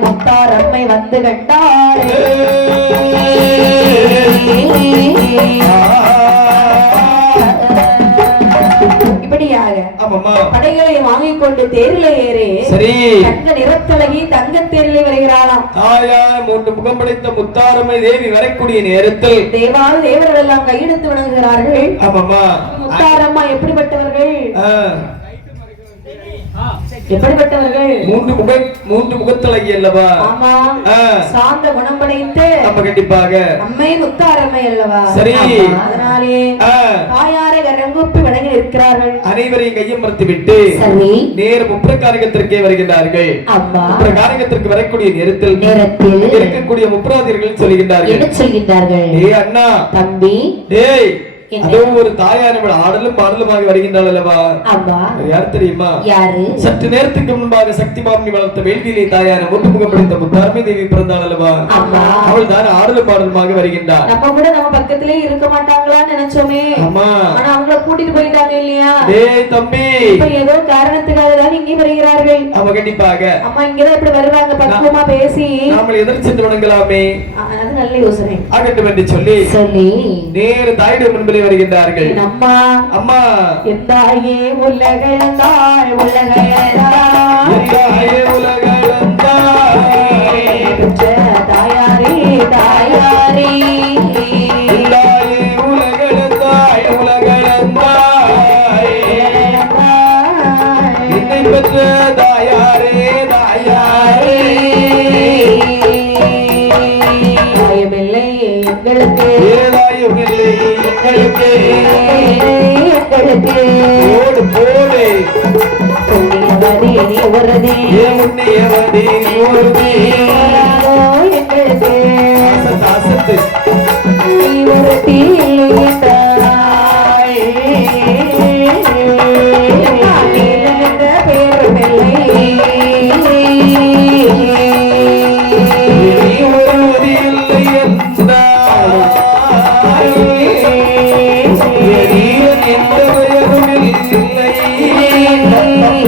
முத்தாரம்மை வந்து கண்டாள். இப்படியாக படைகளை வாங்கிக் கொண்டு தேரில ஏறி தங்க நிறத்தழகி தங்க தேரிலே வருகிறாளாம். தாயார் 3 முகம் படைத்த முத்தாரம்மை தேவி வரக்கூடிய நேரத்தில் தேவான தேவர்கள் எல்லாம் கையெடுத்து வணங்குகிறார்கள். முத்தாரம்மா எப்படிப்பட்டவர்கள்? எப்படிப்பட்டவர்கள்? 3 முகத்தழகி அல்லவா? ஆமா, சாந்த குணம் படைத்து கண்டிப்பாக அம்மை முத்தாரம்மை அல்லவா? சரி, அதனாலே தாயாரை கரங்கூப்பி வணங்கி இருக்கிறார்கள். அனைவரையும் கையமர்த்தி விட்டு நேர முப்பிரகாரகத்திற்கே வருகின்றார்கள். முப்பிரகாரகத்திற்கு வரக்கூடிய நேரத்தில் இருக்கக்கூடிய முப்பிராதியர்கள் சொல்லுகின்றார்கள், ஏ அண்ணா, தம்பி, டேய், அதுவும் ஒரு தாயானவள் ஆடலும் பாடலுமாக வருகின்றாள் அல்லவா? யார் தெரியுமா? சற்று நேரத்துக்கு முன்பாக சக்தி மாமி வளர்த்த வேள்வியிலே தாயான 3 முகம் படைத்த முத்தாரம்மை தேவி பிறந்தாள் அல்லவா? அவள் தான் ஆடலும் பாடலுமாக வருகின்றாள். நம்ம கூட நம்ம பக்கத்திலே இருக்க மாட்டாங்களான்னு நினைச்சோமே. ஆனா அவங்கள கூட்டிட்டு போயிட்டாங்க இல்லையா? டேய் தம்பி, இப்ப ஏதோ காரணத்துக்காக தான் இங்கே வருகிறார்கள். அவ கண்டிப்பாக அம்மா இங்கதான் இப்படி வருவாங்க, பக்குவமா பேசி நாம எதிர் சென்று வணங்கலாமே. அது நல்ல யோசனை. ஆகட்டும் என்று சொல்லி நேர தாயிடம் முன்பே வருகின்றார்கள். அம்மா, அம்மா, எந்தாயே உலகளந்தாய், உலகளந்தாய், எந்தாயே உலகளந்தாய், தாயாரே, தாயாரே, எந்தாயே உலகளந்தாய், உலகளந்தாய், என்னை பெற்ற தாயாரே, தாயாரே, தாயமில்லை எங்களுக்கு, தாயமில்லை எங்களுக்கு, போடு போடு புண்ணியவனே நீ ஒருதே, புண்ணியவனே நீ ஒருதே, எங்களுக்கு ஆசத்து நீ ஒருத்தி தாய், பேருமில்லை நீ ஒருவதி இல்லை என்றாய்,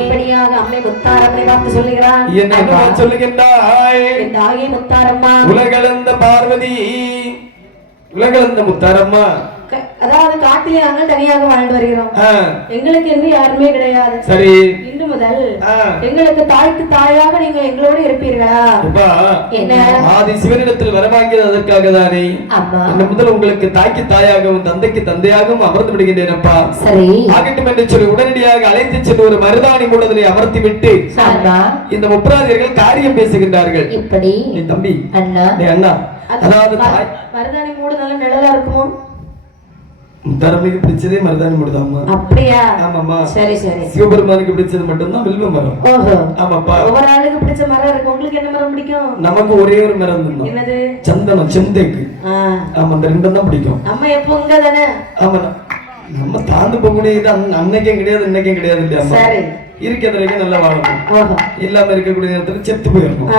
இப்படியாக அம்மை முத்தாரம்மை சொல்லுகின்றான். என்ன சொல்லுகின்றாய்? என் தாயே முத்தாரம்மா, உலகளந்த பார்வதி, உலகளந்த முத்தாரம்மா, அதாவது காட்டிலே நாங்கள் தனியாக வாழ்ந்து வருகிறோம். எங்களுக்கு என்று யாருமே கிடையாது. சரி, இன்று முதல் எங்களுக்கு தாய்க்கு தாயாக நீங்கள் எங்களோடு இருப்பீர்களா? என்ன ஆதி சிவனிடத்தில் வரவாங்கியது அதற்காக தானே. இந்த முதல் உங்களுக்கு தாய்க்கு தாயாகவும் தந்தைக்கு தந்தையாகவும் அமர்ந்து விடுகின்றேனப்பா. சரி, ஆகட்டும் என்று சொல்லி உடனடியாக அழைத்து சென்று ஒரு மருதாணி மூடலை அமர்த்தி விட்டு இந்த முப்பராதியர்கள் காரியம் பேசுகின்றார்கள். இப்படி தம்பி, அண்ணா, அண்ணா, அதாவது மருதாணி மூடு நல்ல நிழலா இருக்குமோ? முத்தாரம்மைக்கு பிடிச்சதே மருதாணி மூடுதாம்மா. அப்படியா? ஆமாம்மா. சரி சரி. சிவபெருமானுக்கு பிடிச்சது மட்டும்தான் வில்வ மரம். ஓஹோ, ஆமாப்பா. ஒவ்வொரு ஆளுக்கு பிடிச்ச மரம் இருக்கு. உங்களுக்கு என்ன மரம் பிடிக்கும்? நமக்கு ஒரே ஒரு மரம் தான். என்னது? சந்தனம், செந்தேக்கு. ஆமா, அந்த ரெண்டும் தான் பிடிக்கும். அம்மா எப்போ இங்க தானே? ஆமா, நம்ம தாண்டு போகக்கூடிய இது அன்னைக்கும் கிடையாது, இன்னைக்கும் கிடையாது இல்லையா? சரி, இருக்கிறது வரைக்கும் நல்லா வாழணும். இல்லாம இருக்கக்கூடிய நேரத்துல செத்து போயிடணும்.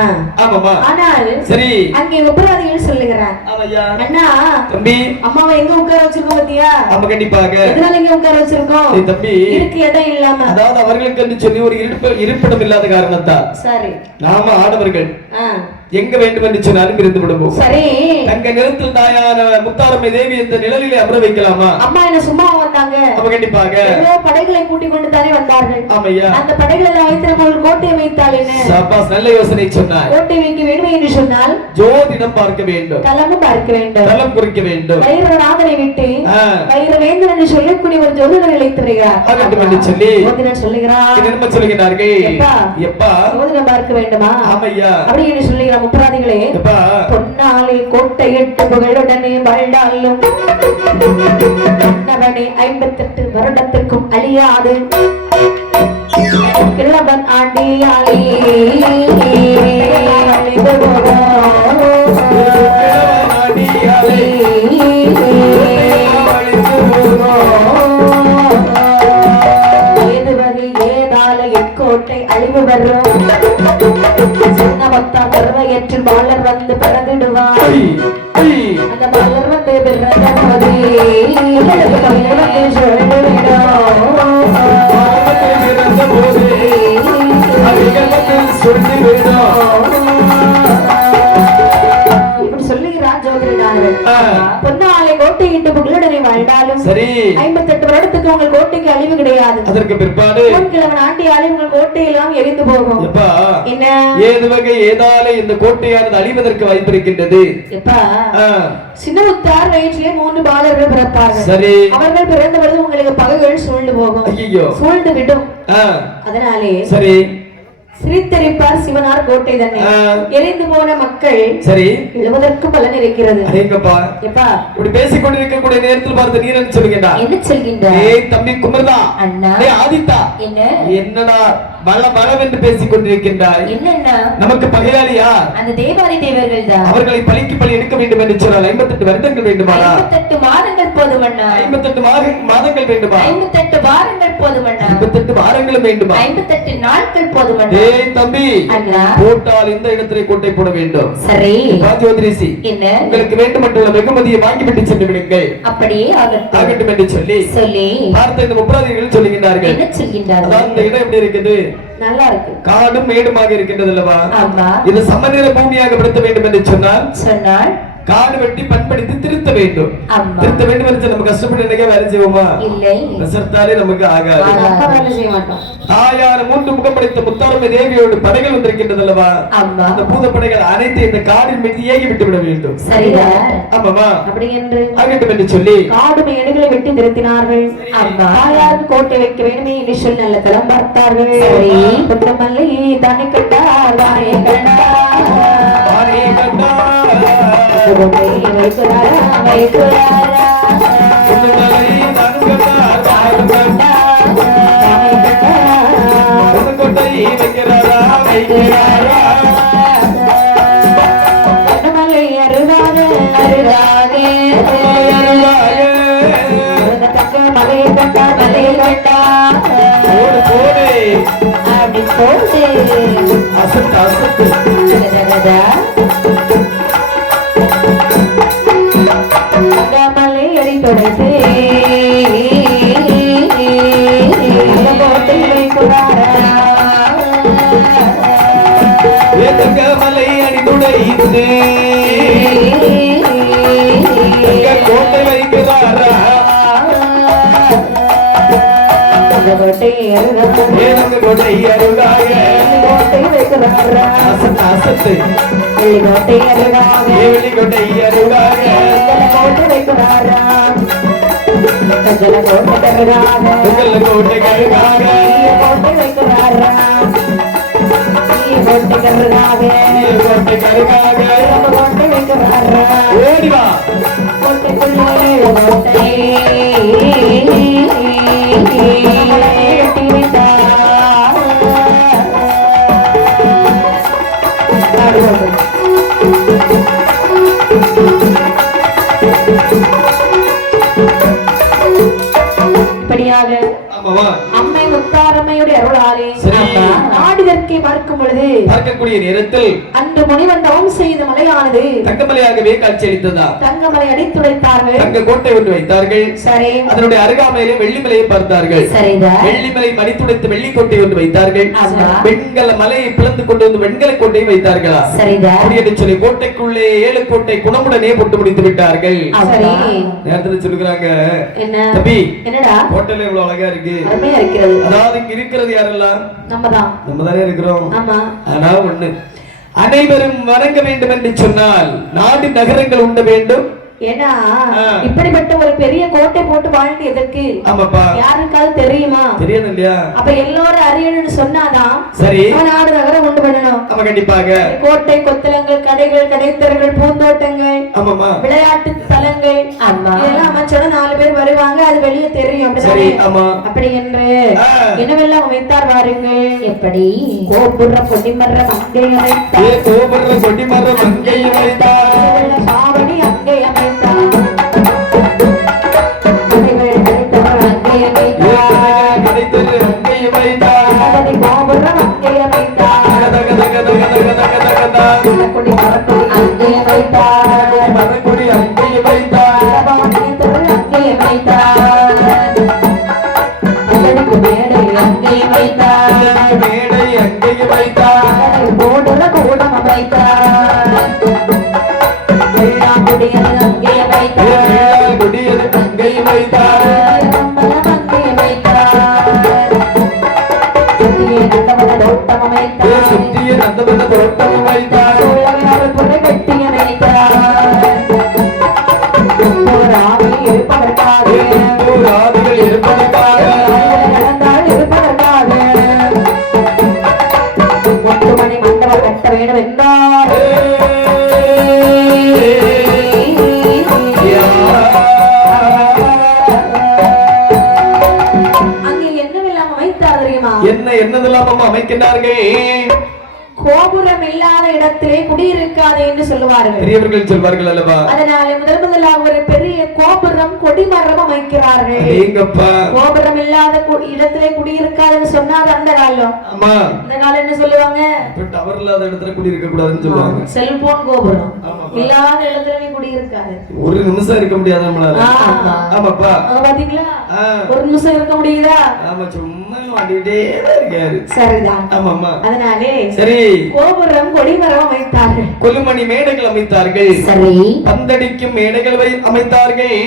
ஆமாமா. ஆனால் சரி, அங்கே உபராதிகள் சொல்லுகிறார். ஆமாய்யா. அண்ணா, தம்பி, அம்மாவை எங்க உட்கார வச்சிருக்கோம் பாத்தியா? ஆமா, கண்டிப்பாக. எதனால இங்க உட்கார வச்சிருக்கோம்? தம்பி, இருக்கு இடம் இல்லாம, அதாவது அவர்களுக்கு என்று சொல்லி ஒரு இருப்பிடம் இல்லாத காரணத்தால் சரி நாம ஆடவர்கள் எங்க வேண்டும் என்று சொன்னாலும் இருந்து விடுவோம். சரி, தங்க நிலத்தில் தாயான முத்தாரம்மை தேவி இந்த நிழலிலே அமர வைக்கலாமா? அம்மா என்ன சும்மா வந்தாங்க? அப்ப கண்டிப்பாக படைகளை கூட்டிக் கொண்டு தானே வந்தார்கள். ஆமையா. அந்த படைகளை வைத்திருப்பவர்கள் கோட்டையை வைத்தால் என்ன? சபாஸ், நல்ல யோசனை சொன்னார். கோட்டை வைக்க வேண்டும் என்று சொன்னால் ஜோதிடம் பார்க்க வேண்டும், தலமும் பார்க்க வேண்டும், தலம் குறிக்க வேண்டும். வைரநாதனை விட்டு வைரவேந்தன் என்று சொல்லக்கூடிய ஒரு ஜோதிடர் இழைத்து வருகிறார். அதற்கு என்று சொல்லி ஜோதிடர் சொல்லுகிறார். என்ன சொல்லுகிறார்கள்? எப்பா ஜோதிடம் பார்க்க வேண்டுமா? ஆமையா. அப்படி என்று சொல்லுகிறார். முப்பராதிகளே, பொன்னாலே கோட்டையிட்டு புகழுடனே வாழ்ந்தாலும் நவனே 58 வருடத்திற்கும் அழியாது கிழவன் ஆண்டியாலே கோட்டை அழிவு வரும் சின்னமத்தா கருவையற்றில் மலர் வந்து பிறந்திடுவார். அந்த மலர் வந்து பிறந்த போதே இப்படி சொல்லுகிறார் ஜோதிடர். பொன்னாலை கோட்டையிட்டு புகழுடனே வாழ்ந்தாலும் சரி 58 வருடத்துக்கு உங்கள் கோட்டைக்கு அழிவு கிடையாது. அதற்கு பிற்பாடு கிழவன் ஆண்டியாலே உங்கள் கோட்டையெல்லாம் எரிந்து போகும். என்ன ஏது வகை ஏதாலே இந்த கோட்டையானது அழிவதற்கு வாய்ப்பு இருக்கின்றது? சின்னமுத்தார் வயிற்றிலே 3 பாலர்கள் பிறப்பார்கள். சரி, அவர்கள் பிறந்த பொழுது உங்களுக்கு பகைகள் சூழ்ந்து போகும். ஐயோ, சூழ்ந்து விடும். அதனாலே சரி சிரித்தரிப்பார் சிவனார் கோட்டை தானே. எரிந்து போன மக்கள் சரி எழுவதற்கு பலன் இருக்கிறது. எப்பா இப்படி பேசிக் கொண்டிருக்கக்கூடிய நேரத்தில் பார்த்து நீர் என்ன சொல்லுகின்றா? என்ன சொல்கின்றார்? ஏய் தம்பி குமரதா, அண்ணா, ஏய் ஆதித்தா, என்னடா பலவென்று பேசிக் கொண்டிருக்கின்றாய்? என்னன்னா நமக்கு பகையாளியா அந்த தேவாதி தேவர்கள் தான். அவர்களை பலிக்கு பலி எடுக்க வேண்டும் என்று சொன்னால் 58 வருடங்கள் வேண்டுமா? 58 மாதங்கள் போதும் அண்ணா. 58 மாதங்கள் வேண்டுமா? 58 வாரங்கள் போதும் அண்ணா. 58 வாரங்களும் வேண்டுமா? 58 நாட்கள் போதும் அண்ணா. ஏய் தம்பி, அண்ணா, போட்டால் இந்த இடத்திலே கோட்டை போட வேண்டும். சரி ராஜோதிரிசி, என்ன உங்களுக்கு வேண்டுமட்டுள்ள வெகுமதியை வாங்கி விட்டு சென்று விடுங்கள். அப்படியே ஆகட்டும் என்று சொல்லி பார்த்த இந்த முப்பராதிகள் சொல்லுகின்றார்கள். என்ன சொல்கின்றார்கள்? அதாவது இந்த இடம் எப்படி இருக்குது? நல்லா இருக்கு. காடும் மேடுமாக இருக்கின்றது அல்லவா? ஆமா. இது சமநிலை பூமியாக படுத்த வேண்டும் என்று சொன்னால் காடு வெட்டி பண்படுத்தி திருத்த வேண்டும். திருத்த வேண்டும் என்று நம்ம கஷ்டப்பட்டு நினைக்க வேலை செய்வோமா? இல்லை, விசர்த்தாலே நமக்கு ஆகாது. வேலை செய்ய மாட்டோம். தாயார 3 முகம் படைத்த முத்தாரம்மை தேவியோடு படைகள் வந்திருக்கின்றது அல்லவா? அந்த பூதப்படைகள் அனைத்து இந்த காடின் மீது ஏகி விட்டு விட வேண்டும். சரிதான். ஆமாமா. அப்படி என்று ஆகட்டும் என்று சொல்லி காடு மேடுகளை வெட்டி நிறுத்தினார்கள். தாயாருக்கு கோட்டை வைக்க வேண்டுமே என்று சொல்லி நல்ல தரம் பார்த்தார்கள். சரி, புத்தமல்லி தானே கண்டார், வாரே கண்டார், வாரே கண்டார், வைக்குறாரா புத்தமல்லி தானே கண்டார், வாரே கண்டார், கோட்டை வைக்கிறாரா, வைக்கிறாரா, புத்தமல்லி அருகாதே, அருகாதே, அருகாதே, மலை கண்டா, மலை கண்டா, போடு போடு, அப்படி போடு, அசத்து அசத்து, மலை அடி தொடர்ந்து கோட்டை வைக்கிறாரா, வைத்து கோட்டை வைக்கிறாரா கோட்டை அருகாக அசத்து கோட்டை அருகாக கோட்டை கருகாக ஓடிவா இப்படியாக அம்மை முத்தாரம்மையுடைய அருளாலே நாடிதற்கை பார்க்கும் பொழுது பார்க்கக்கூடிய நேரத்தில் அன்று முனிவன் தவம் செய்த மலையானது தங்கமலையாகவே காட்சியளித்ததா தங்கமலை அடித்துடைத்தார்கள் தங்க கோட்டை ஒன்று வைத்தார்கள் சரி அதனுடைய அருகாமையிலே வெள்ளிமலையை பார்த்தார்கள் வெள்ளிமலை மடித்துடைத்து வெள்ளிக்கோட்டை ஒன்று வைத்தார்கள் வெண்கல மலையை பிளந்து கொண்டு வந்து வெண்கல கோட்டையை வைத்தார்களா அப்படி சொல்லி கோட்டைக்குள்ளே 7 கோட்டை குணமுடனே போட்டு முடித்து விட்டார்கள் நேரத்தில் சொல்லுகிறாங்க தம்பி என்னடா கோட்டையில இவ்வளவு அழகா இருக்கு அருமையா இருக்கிறது அதாவது இங்க இருக்கிறது யாரெல்லாம் நம்ம தானே இருக்கிறோம் ஆனா ஒண்ணு அனைவரும் வணங்க வேண்டும் என்று சொன்னால் நாடு நகரங்கள் உண்ட வேண்டும் ஏன்னா இப்படிப்பட்ட ஒரு பெரிய கோட்டை போட்டு வாழ்ந்து எதற்கு யாருக்காவது தெரியுமா தெரியாது இல்லையா அப்ப எல்லாரும் அறியணும்னு சொன்னாதான் சரி நாடு நகரம் உண்டு பண்ணணும் ஆமா கண்டிப்பாக கோட்டை கொத்தளங்கள் கடைகள் கடைத்தர்கள் பூந்தோட்டங்கள் விளையாட்டு தலங்கள் இதெல்லாம் அமைச்சோட 4 பேர் வருவாங்க அது வெளியே தெரியும் அப்படி என்று என்னவெல்லாம் அமைத்தார் பாருங்கள் எப்படி கோபுர கொடிமர மங்கை அமைத்தார் கோபுர கொடிமர மங்கை அமைத்தார் பாவடி அங்கை அமைத்தார் என்னதெல்லாம் அமைக்கின்றார்கள் கோபுரம் இல்லாத இடத்திலே குடியிருக்காதே என்று சொல்லுவார்கள் பெரியவர்கள் சொல்வார்கள் அல்லவா அதனால முதலாக ஒரு பெரிய கோபுரம் கொடிமரம் அமைக்கிறார்கள் கோபுரம் இல்லாத இடத்திலே குடியிருக்காதுன்னு சொன்னாது அந்த காலம் இந்த காலம் என்ன சொல்லுவாங்க டவர் இல்லாத இடத்துல குடியிருக்க கூடாதுன்னு சொல்லுவாங்க செல்போன் கோபுரம் இல்லாத இடத்துல நீ குடியிருக்காது ஒரு நிமிஷம் இருக்க முடியாது நம்மளால ஆமாப்பா பாத்தீங்களா ஒரு நிமிஷம் இருக்க முடியுதா ஆமா சும்மா வாடிட்டே இருக்காரு சரிதான் ஆமாமா அதனாலே சரி கோபுரம் கொடிமரம் அமைத்தார்கள் கொல்லுமணி மேடைகள் அமைத்தார்கள் சரி பந்தடிக்கும் மேடைகள் அமைத்தார்கள்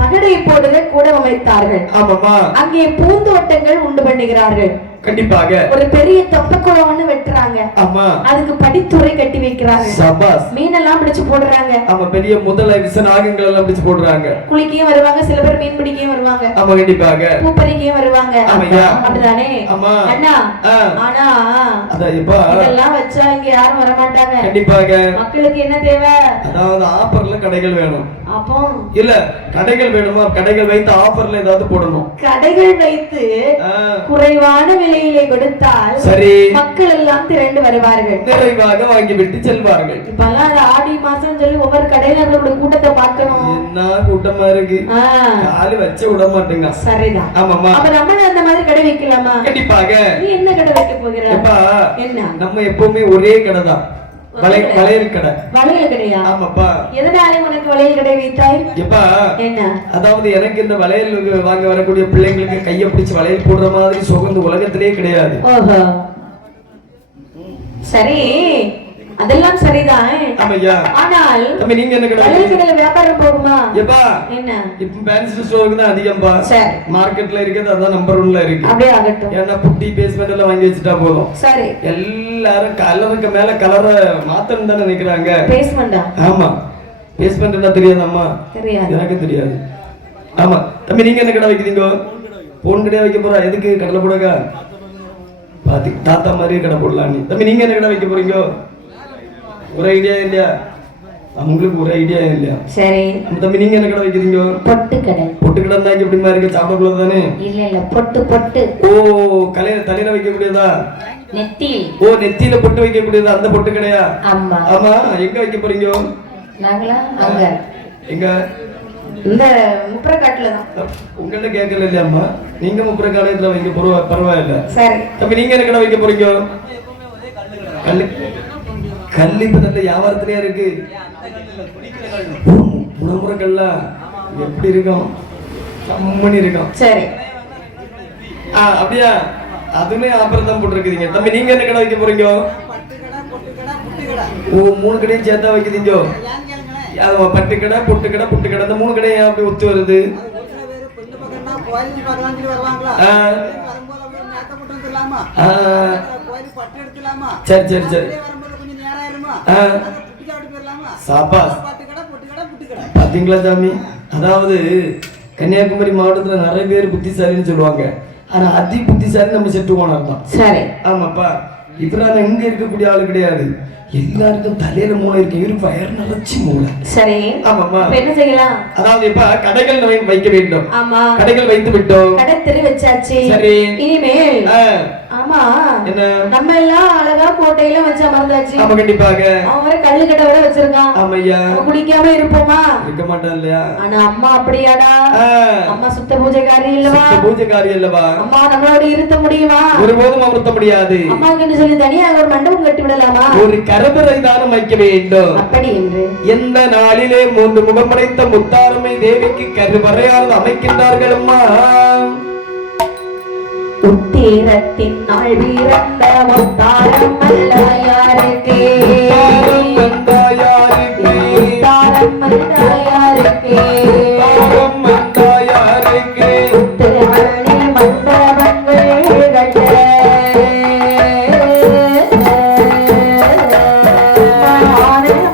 பகடை போடுக கூட அமைத்தார்கள் ஆமாமா அங்கே பூந்தோட்டங்கள் உண்டு பண்ணுகிறார்கள் கண்டிப்பாக ஒரு பெரிய தொப்பக்குளம் ஒண்ணு வெட்டுறாங்க ஆமா அதுக்கு படித்துறை கட்டி வைக்கிறாங்க சபாஸ் மீனெல்லாம் பிடிச்சு போடுறாங்க ஆமா பெரிய முதலை விசநாகங்கள் எல்லாம் பிடிச்சு போடுறாங்க குளிக்கையும் வருவாங்க சில பேர் மீன் பிடிக்கையும் வருவாங்க ஆமா கண்டிப்பாக பூப்பறிக்கையும் வருவாங்க அப்படிதானே ஆமா அண்ணா ஆனா இதெல்லாம் வச்சா இங்க யாரும் வர மாட்டாங்க கண்டிப்பாக மக்களுக்கு என்ன தேவை அதாவது ஆஃபர்ல கடைகள் வேணும் அப்போ இல்ல கடைகள் வேணுமா கடைகள் வைத்து ஆஃபர்ல ஏதாவது போடணும் கடைகள் வைத்து குறைவான விலையிலே கொடுத்தால் சரி மக்கள் எல்லாம் திரண்டு வருவார்கள் நிறைவாக வாங்கிவிட்டு செல்வார்கள் இப்பெல்லாம் ஆடி மாசம் சொல்லி ஒவ்வொரு கடையில நம்மளோட கூட்டத்தை பார்க்கணும் என்ன கூட்டமா இருக்கு காலு வச்சு விட மாட்டேங்க சரிதான் ஆமாமா அப்ப நம்ம அந்த மாதிரி கடை வைக்கலாமா கண்டிப்பாக நீ என்ன கடை வைக்க போகிற என்ன நம்ம எப்பவுமே ஒரே கடை தான் வளையல் கடை வளையல் கடையா ஆமாப்பா எதனால உனக்கு வளையல் கடை வைத்தாய் எப்பா என்ன அதாவது எனக்கு இந்த வளையல் வாங்க வரக்கூடிய பிள்ளைங்களுக்கு கையை பிடிச்சு வளையல் போடுற மாதிரி சுகந்த உலகத்திலே கிடையாது ஓஹோ சரி அதெல்லாம் சரிதான். ஆமையா. ஆனால் தம்பி நீங்க என்ன கடை மளிகை கடையில வியாபாரம் போகுமா? எப்பா என்ன இப்ப ஃபேன்சி ஸ்டோருக்கு தான் அதிகம்பா. சரி. மார்க்கெட்ல இருக்கிறது அதான் நம்பர் 1ல இருக்கு. அப்படியே ஆகட்டும். ஏன்னா புட்டி பேஸ்மெண்ட் எல்லாம் வாங்கி வச்சுட்டா போதும். சரி. எல்லாரும் கலருக்கு மேல கலரை மாத்தணும் தான் நினைக்கிறாங்க. பேஸ்மெண்டா? ஆமா. பேஸ்மெண்ட் என்ன தெரியாதம்மா? தெரியாது. எனக்கு தெரியாது. ஆமா. தம்பி நீங்க என்ன கடை வைக்கிறீங்க? போன் கடையா வைக்க போறா? எதுக்கு கடலை போடுங்க? பாத்தி தாத்தா மாதிரியே கடை போடலாம் நீ. தம்பி நீங்க என்ன கடை வைக்க போறீங்க? ஒரு ஐடியா இல்லையா? உங்களுக்கு ஒரு ஐடியா இல்லையா? சரி. தம்பி நீங்க என்ன கடை வைக்கிறீங்க? பொட்டு கடை. பொட்டு கடை தான் எப்படிமா இருக்கு? சாப்பிடக்குள்ள தானே? இல்ல இல்ல பொட்டு பொட்டு. ஓ கலையில தலையில வைக்கக்கூடியதா? நெத்தியில். ஓ நெத்தியில பொட்டு வைக்கக்கூடியதா? அந்த பொட்டு கடையா? ஆமா. ஆமா. எங்க வைக்க போறீங்க? நாங்களா அங்க. எங்க? இந்த முப்பரக்காட்டுல தான். உங்கள்ட்ட கேட்கல இல்லையாம்மா? நீங்க முப்பரக்காலத்துல வைக்க பரவாயில்ல. சரி. தம்பி நீங்க என்ன கடை வைக்க போறீங்க? கல்லு இப்ப நல்ல வியாபாரத்திலேயே இருக்கு. முடமுறைகள்ல எப்படி இருக்கும்? கம்மனி இருக்கும். சரி. அப்படியா? அதுமே ஆபரம் தான் போட்டுருக்கீங்க. தம்பி நீங்க என்ன கடை வைக்க போறீங்க? ஓ 3 கடையும் சேர்த்தா வைக்கிறீங்க. பட்டு கடை பொட்டு கடை புட்டு கடை இந்த 3 கடையும் அப்படி ஒத்து வருது. சரி சரி சரி. பாத்தீங்களா சாமி? அதாவது கன்னியாகுமரி மாவட்டத்துல நிறைய பேர் புத்திசாலின்னு சொல்லுவாங்க. ஆனா அதி புத்திசாலி நம்ம செட்டு போனார் தான். சரி. ஆமாப்பா. இப்ப நான் இங்க இருக்கக்கூடிய ஆளு கிடையாது. எல்லாருக்கும் தலையில மூளை இருக்கு. இவரு வயர் நிலச்சி மூளை. சரி. ஆமாமா. என்ன செய்யலாம்? அதாவது இப்ப கடைகள் வைக்க வேண்டும். ஆமா. கடைகள் வைத்து விட்டோம். கடை தெரு வச்சாச்சு. சரி. இனிமேல் ஆமா என்ன நம்ம எல்லாம் அழகா கோட்டையில வச்சு அமர்ந்தாச்சு. ஆமா கண்டிப்பாக. அவன் கல்லு கடை விட வச்சிருக்கான். ஆமையா. குடிக்காம இருப்போமா? இருக்க மாட்டான் இல்லையா? ஆனா அம்மா அப்படியாடா? அம்மா சுத்த பூஜைக்காரி இல்லவா? சுத்த பூஜைக்காரி இல்லவா? அம்மா நம்மளோட இருத்த முடியுமா? ஒருபோதும் அமர்த்த முடியாது. அம்மாக்கு சொல்லி தனியாக ஒரு மண்டபம் கட்டி விடலாமா? ஒரு கருவறை தானம் வைக்க வேண்டும். அப்படி என்று எந்த நாளிலே 3 முகம் படைத்த முத்தாரம்மை தேவிக்கு கருவறையால் அமைக்கின்றார்கள் அம்மா. உத்தீரத்தின் நாள் வீரந்த முத்தாரம் மல்லையாருக்கே. முத்தாரம் மல்லையாருக்கே. திருமணி மண்டபங்கள் கட்ட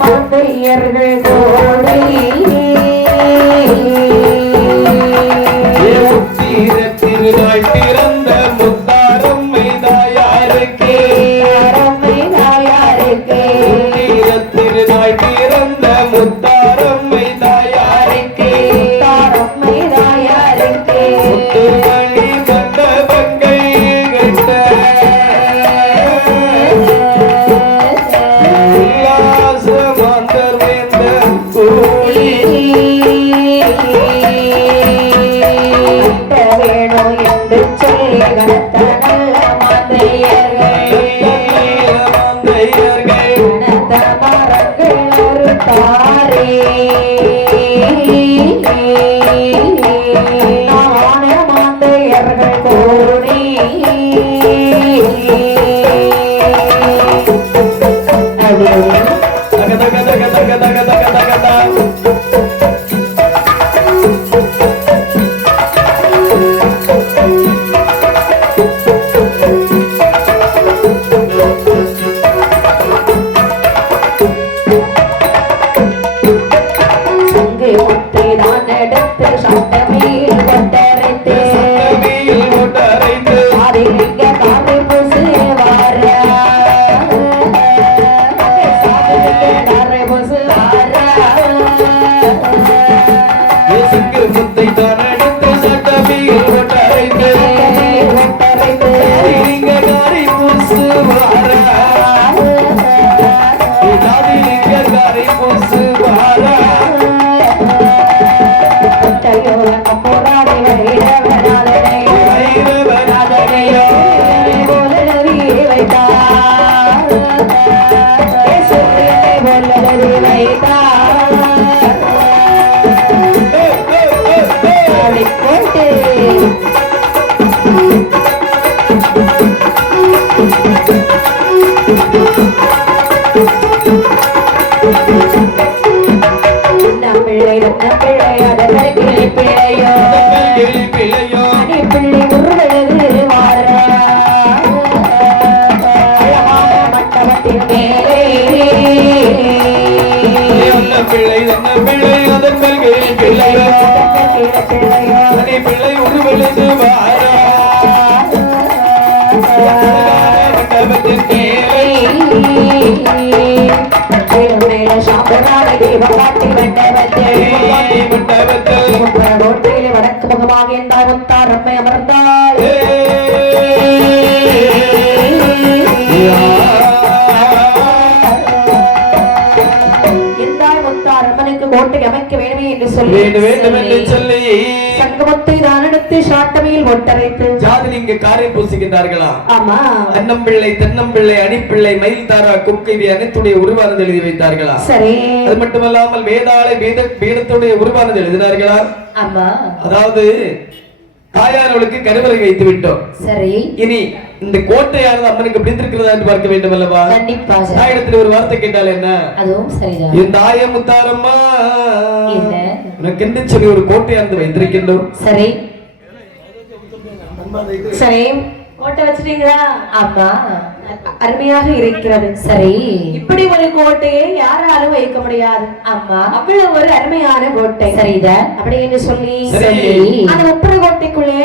மாந்தையர்கள் கோடி. திருநாள் பிறந்த முத்தாரம் மைதாயாருக்கே. திருநாள் பிறந்த முத்தாரம் மைதாயாருக்கே. முத்துமணி மண்டபங்கள் கட்ட உல்லாச மாந்தர் வேந்த கோடி. வேணும் என்று சொல்லி கணத்த நல்ல மாந்தையர்கள். கணத்த மரங்கள் தாரே. மாந்தையர்கள் கோடி. பிள்ளை பிள்ளை அதற்கு பிள்ளையோ பிள்ளையோ பிள்ளை உருவழகு மாற மண்டபத்தின் மேலே பிள்ளை பிள்ளை அதன் பிள்ளையோ பிள்ளை உருவெழுது வாரா மண்டபத்தின் மேலே சாப்பிடாத தீபம் காட்டி மண்டபத்தில் வடக்கு முகமாக என்றால் முத்தார் அம்மை அமர்ந்தாள் கோட்டை அமைக்க வேண்டுமே என்று சொல்லி சங்கமத்தை தான் எடுத்து சாட்டமையில் ஒட்டரைத்து ஜாதிலிங்க காரை பூசிக்கின்றார்களா? ஆமா. அன்னம்பிள்ளை தென்னம்பிள்ளை அணிப்பிள்ளை மயில் தாரா குக்கைவி அனைத்துடைய உருவானது எழுதி வைத்தார்களா? சரி. அது மட்டுமல்லாமல் வேதாளை வேதத்துடைய உருவானது எழுதினார்களா? ஆமா. அதாவது தாயாரவளுக்கு கருவறை வைத்து விட்டோம். சரி. இனி இந்த கோட்டையானது அம்மனுக்கு பிடித்திருக்கிறதா என்று பார்க்க வேண்டும் அல்லவா? கண்டிப்பாக. தாயிடத்தில் ஒரு வார்த்தை கேட்டால் என்ன? அதுவும் சரிதான். என் தாய முத்தாரம்மா என்ன உனக்கு என்று சொல்லி ஒரு கோட்டையானது வைத்திருக்கின்றோம். சரி சரி. கோட்டை வச்சிட்டீங்களா? ஆமா. அருமையாக இருக்கிறது. சரி. இப்படி ஒரு கோட்டையை யாராலும் வைக்க முடியாது. ஆமா. அவ்வளவு ஒரு அருமையான கோட்டை. சரிதான். அப்படி என்று சொல்லி அந்த முப்பது கோட்டைக்குள்ளே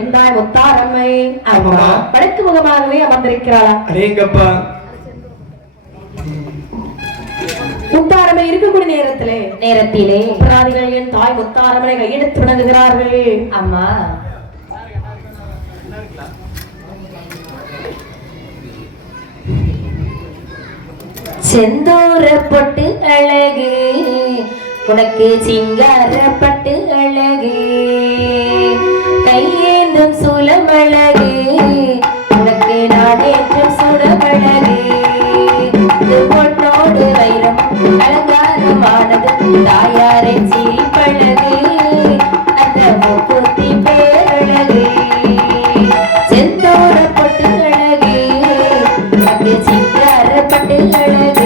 எந்தாய் முத்தாரம்மை வடக்கு முகமாகவே அமர்ந்திருக்கிறாளா? அடேங்கப்பா. முத்தாரம்மை இருக்கக்கூடிய நேரத்திலே அபராதிகள் என் தாய் முத்தாரம்மனை கையெடுத்து வணங்குகிறார்கள். ஆமா. செந்தூரப்பட்டு அழகு உனக்கு சிங்காரப்பட்டு அழகு கையேந்தும் சூலம் அழகு உனக்கு நாடேற்றும் சுடம் அழகு பொன்னோடு வைரம் அலங்காரமானது தாயாரை சிரிப்பழகு அந்த முக்குத்தி பேரழகு செந்தூரப்பட்டு அழகு உனக்கு சிங்காரப்பட்டு அழகு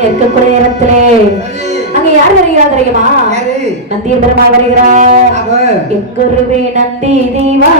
இருக்கக்கூடிய நேரத்திலே அங்க யார் வருகிறார் தெரியுமா? நந்திய பெருமாள் வருகிறார். எங்குருவே நந்தி தீவா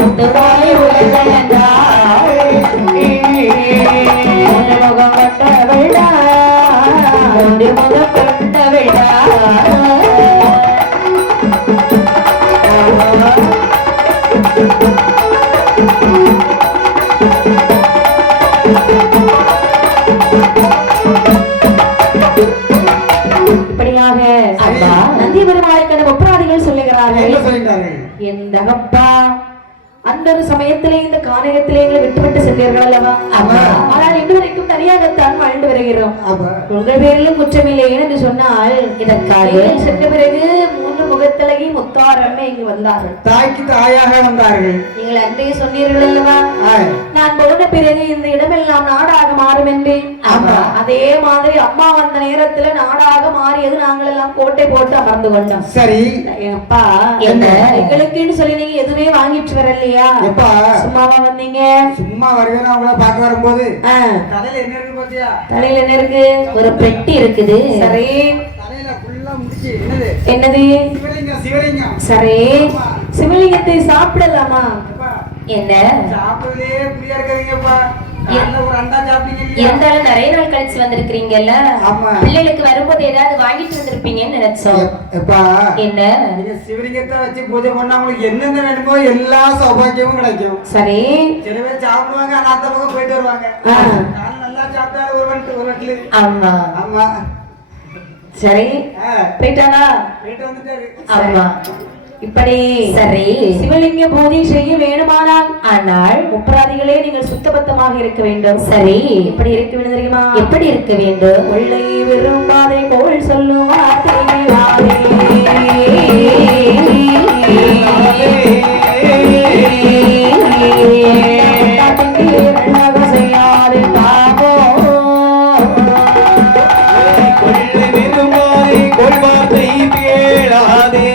முத்துவாய் உலகந்தாய் முகம் கொண்ட விழா முகம் கொண்ட விழா இப்படியாக நந்தி பெருமாளைக்கான ஒப்பராதிகள் சொல்லுகிறார்கள் எந்த அப்பா அந்த ஒரு சமயத்திலே இந்த கானகத்திலே எங்களை விட்டுவிட்டு சென்றீர்கள் அல்லவா ஆனால் இன்று வரைக்கும் தனியாகத்தான் வாழ்ந்து வருகிறோம் உங்கள் பேரிலும் குற்றமில்லை என்று சொன்னால் இதற்காக சென்ற பிறகு மூன்று முகத்தழகி முத்தாரம்மை இங்கு வந்தார்கள் தாய்க்கு தாயாக வந்தார்கள் நீங்கள் அன்றைய சொன்னீர்கள் அல்லவா நான் போன பிறகு இந்த இடமெல்லாம் நாடாக மாறும் என்று அதே மாதிரி அம்மா வந்த நேரத்துல நாடாக மாறியது நாங்கள் எல்லாம் கோட்டை போட்டு அமர்ந்து கொண்டோம் சரி அப்பா என்ன எங்களுக்குன்னு சொல்லி நீங்க எதுவுமே வாங்கிட்டு வரலையா எப்பா சும்மாவா வந்தீங்க சும்மா வருவேன் அவங்கள பார்க்க வரும்போது தலையில என்ன இருக்கு பாத்தியா தலையில என்ன இருக்கு ஒரு பெட்டி இருக்குது. சரி தலையில ஃபுல்லா முடிச்சு என்னது சிவலிங்கம் சிவலிங்கம் சரி சிவலிங்கத்தை சாப்பிடலாமா என்ன சாப்பிடலே புரியா இருக்கிறீங்கப்பா ஒரு அண்டா சாப்பிட்டீங்க இருந்தாலும் நிறைய நாள் கழிச்சு வந்திருக்கீங்கல்ல, பிள்ளைகளுக்கு வரும்போது ஏதாவது வாங்கிட்டு வந்திருப்பீங்கன்னு நினைச்சோம். என்ன சிவலிங்கத்தை வச்சு பூஜை பண்ணா உங்களுக்கு என்னென்ன வேணுமோ எல்லா சௌபாக்கியமும் கிடைக்கும். சரி சில பேர் சாப்பிடுவாங்க அநாத பக்கம் போயிட்டு வருவாங்க. நல்லா சாப்பிட்டாரு ஒரு வீட்டுல. ஆமா ஆமா சரி போயிட்டாரா? போயிட்டு வந்துட்டாரு. ஆமா இப்படி சரி சிவலிங்க பூஜை செய்ய வேணுமானால் ஆனால் முப்பராதிகளே நீங்கள் சுத்தபத்தமாக இருக்க வேண்டும். சரி எப்படி இருக்க வேண்டும் தெரியுமா? எப்படி இருக்க வேண்டும்? உள்ளே விரும்பாதே கோள் சொல்லும் செய்யாது பாபோ கொள்வார்த்தை கேளாதே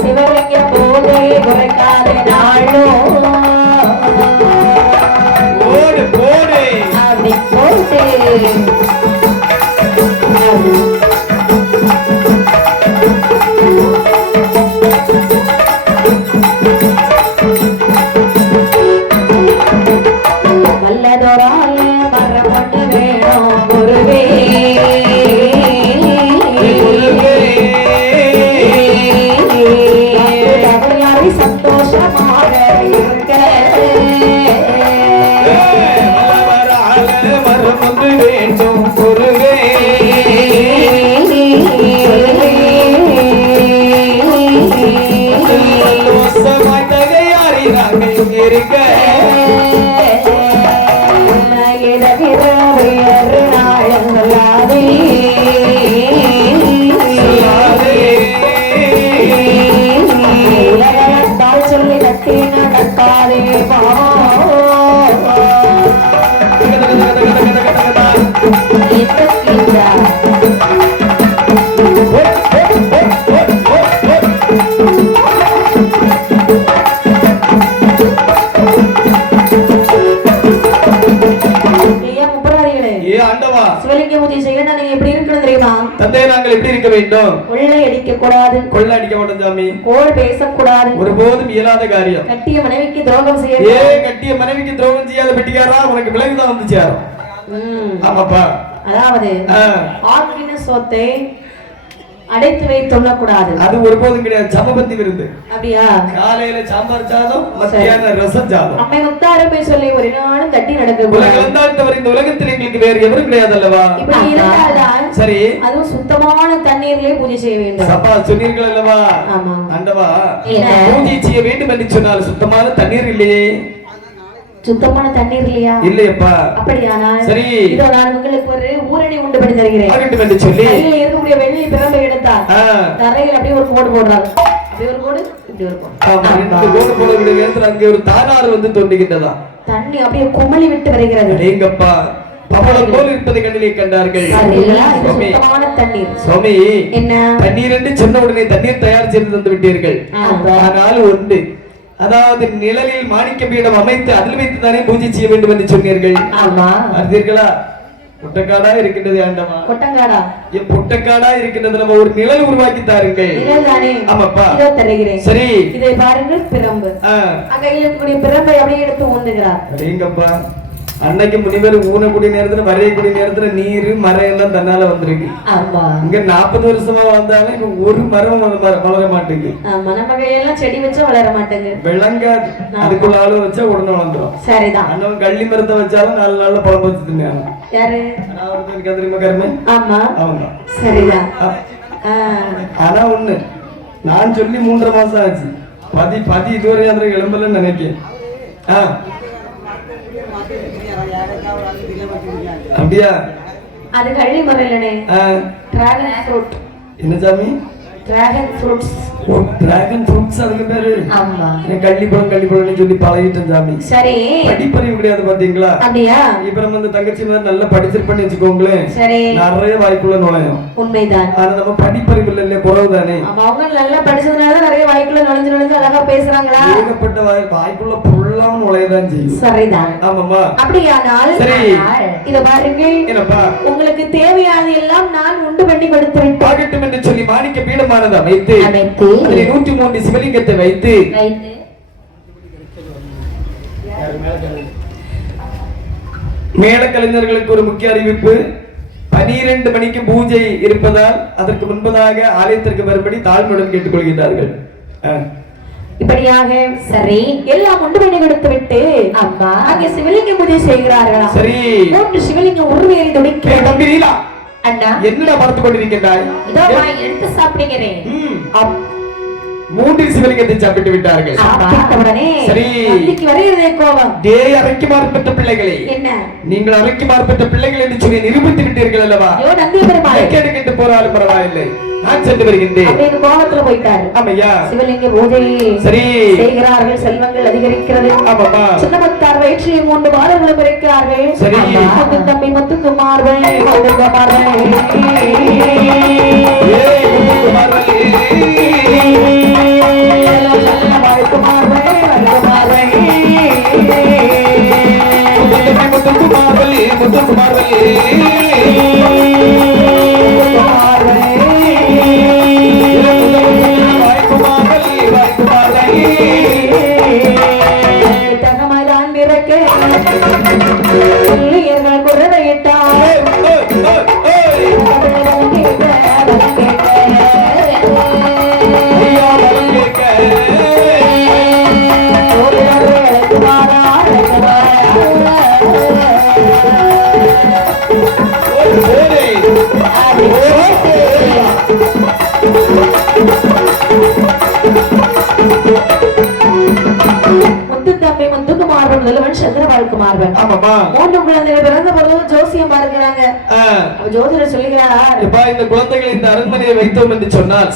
சிவலிங்க போதை குறைக்காத நாளும் அப்படி போட்டு வல்லதோரால் மரமொன்று வேணும் குருவே அவரை சந்தோஷமாக இருக்க மரமொன்று வேண்டும் குருவே சந்தோஷமாய் தகையாறினாக இருக்க சொல்லி கட்டி நடக்காதே சிவலிங்க பூஜை செய்ய நாங்க எப்படி இருக்கணும் தெரியுமா? தந்தை நாங்கள் எப்படி இருக்க வேண்டும்? கொள்ளை அடிக்க கூடாது. கொள்ளை அடிக்க மாட்டோம் சாமி. கோள் பேசக்கூடாது. ஒருபோதும் இயலாத காரியம். கட்டிய மனைவிக்கு துரோகம் செய்ய கட்டிய மனைவிக்கு துரோகம் செய்யாத பெட்டிக்காரா உனக்கு விலங்குதான் வந்து சேரும். ஆமாப்பா. அதாவது ஆக்கின சொத்தை அடைத்து வைத்து சொல்லக்கூடாது. அது ஒருபோதும் கிடையாது. சமபந்தி விருந்து. அப்படியா? காலையில சாம்பார் சாதம், மத்தியான ரசம் சாதம். அம்மை முத்தாரம்மை சொல்லி ஒரு நாளும் தட்டி நடக்க கூடாது. இந்த உலகத்தில் எங்களுக்கு வேறு எவரும் கிடையாது அல்லவா? இப்படி இருந்தால்தான் சரி அதுவும் சுத்தமான தண்ணீர்லயே பூஜை செய்ய வேண்டும். அப்பா சொன்னீர்கள் அல்லவா? ஆமா. ஆண்டவா பூஜை செய்ய வேண்டும் என்று சொன்னால் சுத்தமான தண்ணீர் இல்லையே. சுத்தமான தண்ணீர் இல்லையா? இல்லையப்பா. அப்படியானால் சரி இதோ நான் உங்களுக்கு ஒரு ஊரணி உண்டு பண்ணி தருகிறேன். வேண்டும் என்று சொல்லி கையில இருக்கக்கூடிய வெள்ளி பிரம்பை எடுத்தால் தரையில் அப்படியே ஒரு கோடு போடுறாங்க. அப்படியே ஒரு கோடு இப்படி இருக்கும். ஆமா கோடு போடக்கூடிய நேரத்தில் அங்கே ஒரு தானாறு வந்து தோன்றுகின்றதா? தண்ணி அப்படியே குமளி விட்டு வருகிறது. எங்கப்பா கமலம் போல் இருப்பதை கண்ணிலே கண்டார்கள். சுத்தமான தண்ணீர். சுவாமி, என்ன தண்ணீர் என்று சொன்ன உடனே தண்ணீர் தயார் செய்து தந்து விட்டீர்கள். ஆனால் ஒன்று, அதாவது நிழலில் மாணிக்க பீடம் அமைத்து அதில் வைத்து தானே பூஜை செய்ய வேண்டும் என்று சொன்னீர்கள். அறிந்தீர்களா? புட்டக்காடா இருக்கின்றது ஆண்டவா. கொட்டங்காடா? புட்டக்காடா இருக்கின்றது. நம்ம ஒரு நிழல் உருவாக்கி தாருங்கள். ஆமாப்பா, இதோ தருகிறேன். சரி, இதை பாருங்கள். பிரம்பு அங்க இருக்கக்கூடிய பிரம்பை அப்படியே எடுத்து ஊந்துகிறார். அப்படிங்கப்பா, அன்னைக்கு முனிவர் ஊனக்கூடிய நேரத்துல வரையக்கூடிய நேரத்துல நீரு மரம் எல்லாம் தன்னால வந்திருக்கு. இங்க 40 வருஷமா வந்தாலும் இங்க ஒரு மரம் வளர மாட்டேங்குது. நம்ம கையெல்லாம் செடி வச்சா வளர மாட்டேங்குது. விளங்காது. அதுக்குள்ள ஆளு வச்சா உடனே வளர்ந்துரும். சரிதான். அண்ணன் கள்ளி மரத்தை வச்சாலும் 4 நாள்ல பழம் வச்சு தின்னாங்க. யாரு? சரிதான். ஆனா ஒண்ணு, நான் சொல்லி 3.5 மாசம் ஆச்சு. பதி இதுவரை அதுல எழும்பலன்னு நினைக்கிறேன். அப்படியா? அது கள்ளி மரம் இல்லனே, டிராகன் ஃப்ரூட். என்ன சாமி? Dragon fruits. டிராகன் ஃப்ரூட்ஸ் அதுக்கு பேரு. ஆமா, நான் கள்ளிப்பழம்னு சொல்லி பழகிட்டேன் சாமி. சரி, படிப்பறிவு கிடையாது பாத்தீங்களா? அப்படியா? இப்ப நம்ம இந்த தங்கச்சி மாதிரி நல்லா படிச்சிருப்பேன்னு வச்சுக்கோங்களேன், சரி, நிறைய வாய்க்குள்ள நுழையும். உண்மைதான். ஆனா நம்ம படிப்பறிவு இல்ல, குறவு தானே. அவங்க நல்லா படிச்சதுனால நிறைய வாய்க்குள்ள நுழைஞ்சு அழகா பேசுறாங்களா? ஏகப்பட்ட வாய்க்குள்ள புள்ளாம நுழையதான் செய்யும். சரிதான். ஆமாமா. அப்படியானால் சரி, இத பாருங்க. என்னப்பா? உங்களுக்கு தேவையானது எல்லாம் நான் உண்டு பண்ணி கொடுத்து விட்டேன் என்று சொல்லி மாணிக்க பீடமானதை அமைத்து 103 சிவலிங்கத்தை வைத்து மேட கலைஞர்களுக்கு ஒரு முக்கிய அறிவிப்பு. 12 மணிக்கு பூஜை இருப்பதால் அதற்கு முன்பதாக ஆலயத்திற்கு வரும்படி தாழ்மையுடன் கேட்டுக்கொள்கிறார்கள். இப்படியாக சரி, எல்லாம் உண்டு பண்ணி கொடுத்து விட்டு அம்மா அங்கே சிவலிங்க பூஜை செய்கிறார்களா? சரி, 3 சிவலிங்கம் உருவேறி துடிக்கிறீங்களா? அண்ணா, என்னடா பார்த்து கொண்டிருக்கிறாய்? இதோ நான் எடுத்து சாப்பிடுகிறேன். 3 சிவலிங்கத்தை சாப்பிட்டு விட்டார்கள். சரி, கோபம். அரைக்கு மாறுபட்ட பிள்ளைகளே, என்ன நீங்கள் அரைக்கு மாறுபட்ட பிள்ளைகள் என்று சொல்லி நிரூபித்து விட்டீர்கள் அல்லவா? கேட்டு போறாலும் பரவாயில்லை, நான் சென்று வருகின்றேன். கோபத்துல போயிட்டாரு. ஆமையா, சிவலிங்க பூஜை சரி செய்கிறார்கள். செல்வங்கள் அதிகரிக்கிறது. ஆமாமா. சின்னமத்தார் வயிற்றில் 3 மாதங்களும் இருக்கிறார்கள். சரி, தம்பி முத்துக்குமார்கள் தகமதான் பிறக்க குறையிட்டார். சந்திரபால்குமார்வன். ஆமாமா. 3 குழந்தைகள் பிறந்த பொழுது ஜோசியம் பார்க்கிறாங்க. ஜோதிடர் சொல்லுகிறார், இப்ப இந்த குழந்தைகளை இந்த அரண்மனையை வைத்தோம் என்று சொன்னால்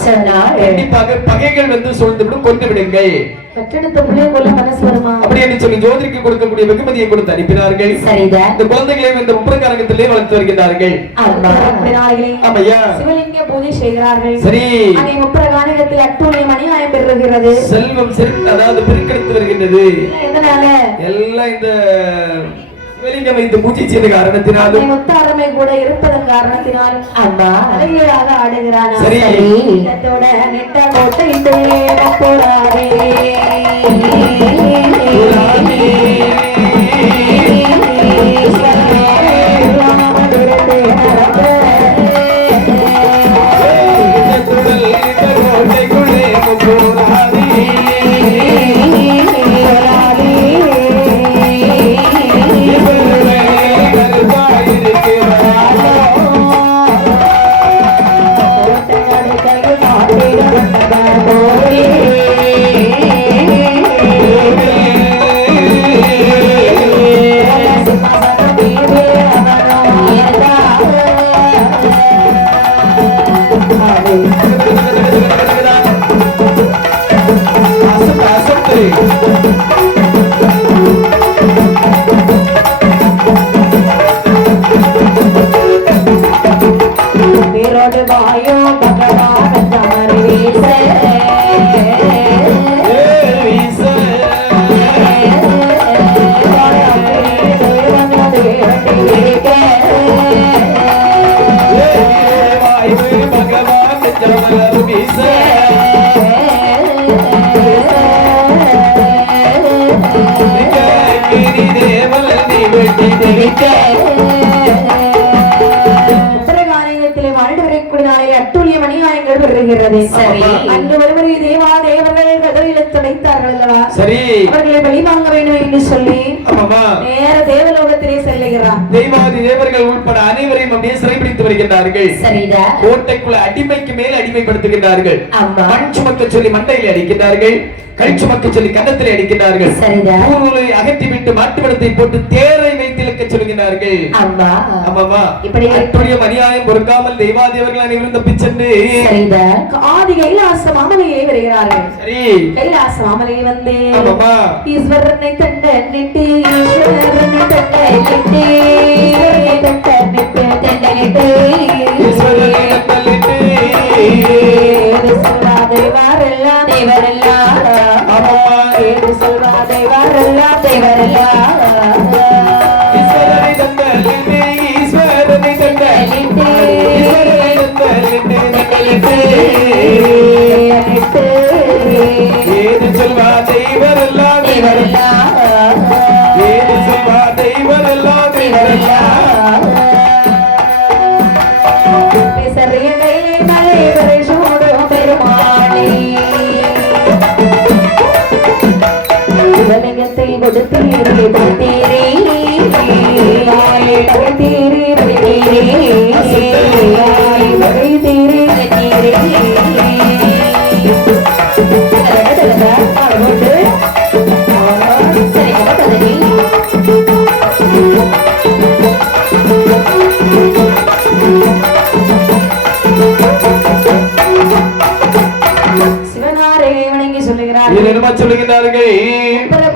கண்டிப்பாக பகைகள் வந்து சூழ்ந்துவிடும், கொண்டு விடுங்கள். பெற்றெடுத்த பிள்ளையை கொல்ல மனசு வருமா? அப்படி என்று சொல்லி ஜோதிக்கு கொடுக்கக்கூடிய வெகுமதியை கொடுத்து அனுப்பினார்கள். சரிதான். இந்த குழந்தைகளையும் இந்த உப்பரக்காரகத்திலே வளர்த்து வருகிறார்கள். ஆமையா, சிவலிங்க பூஜை செய்கிறார்கள். சரி, அங்கே உப்பரகாரகத்தில் அட்டூழியம் அநியாயம் பெறுகிறது. செல்வம் அதாவது பெருக்கெடுத்து வருகின்றது. எதனால? எல்லாம் இந்த சிவலிங்கம் வைத்து பூஜை செய்த காரணத்தினாலும் முத்தாரமை கூட இருப்பதன் காரணத்தினாலும் அம்மா அழகாக ஆடுகிறான். சரி, இதோட நெட்ட கோட்டை போராடே வாயோ பகவான் தமரை வீச அட்டுழிய மணியாயங்கள் வருகிறது. சரி. அன்று ஒருவரை தேவா தேவர்கள் கதவில துடைத்தார்கள் அல்லவா? சரி. அவர்களை வெளிவாங்க வேண்டும் என்று சொல்லி நேர தேவலோகத்திலே செல்லுகிறார். தெய்வாதி தேவர்கள் உட்பட அனைவரையும் அப்படியே சிறைபிடித்து வருகின்றார்கள். சரிதான். கோட்டைக்குள்ள அடிமைக்கு மேல் அடிமைப்படுத்துகின்றார்கள். மண் சுமக்க சொல்லி மண்டையில் அடிக்கின்றார்கள், கை சுமக்க சொல்லி கன்னத்திலே அடிக்கின்றார்கள். ஊரை அகற்றிவிட்டு மாட்டுவடத்தை போட்டு தேரை வைத்து இழுக்க சொல்கிறார்கள். இப்படி அட்டுழிய அநியாயம் பொறுக்காமல் தெய்வாதேவர்கள் அனைவரும் தப்பிச் சென்று ஆதி கைலாச மாமலையை வருகிறார்கள். சரி. கைலாச மாமலையை வந்து ஈஸ்வரனை கண்டனிட்டு ஈஸ்வரனை கண்டனிட்டு ஈஸ்வரனை கண்டனிட்டு தேவரெல்லாம் தேவரெல்லாம் ஏது சொல்வா தேவரெல்லாம் தேவரெல்லாம் ஈஸ்வரனை கண்டனிட்டு ஈஸ்வரனை கண்டனிட்டு ஏது சொல்வா தேவரெல்லாம் தேவரெல்லாம் ஏது சொல்வா தேவரெல்லாம் தேவரெல்லாம் கொடுத்தீரே கொடுத்தீரே கொடுத்தீரே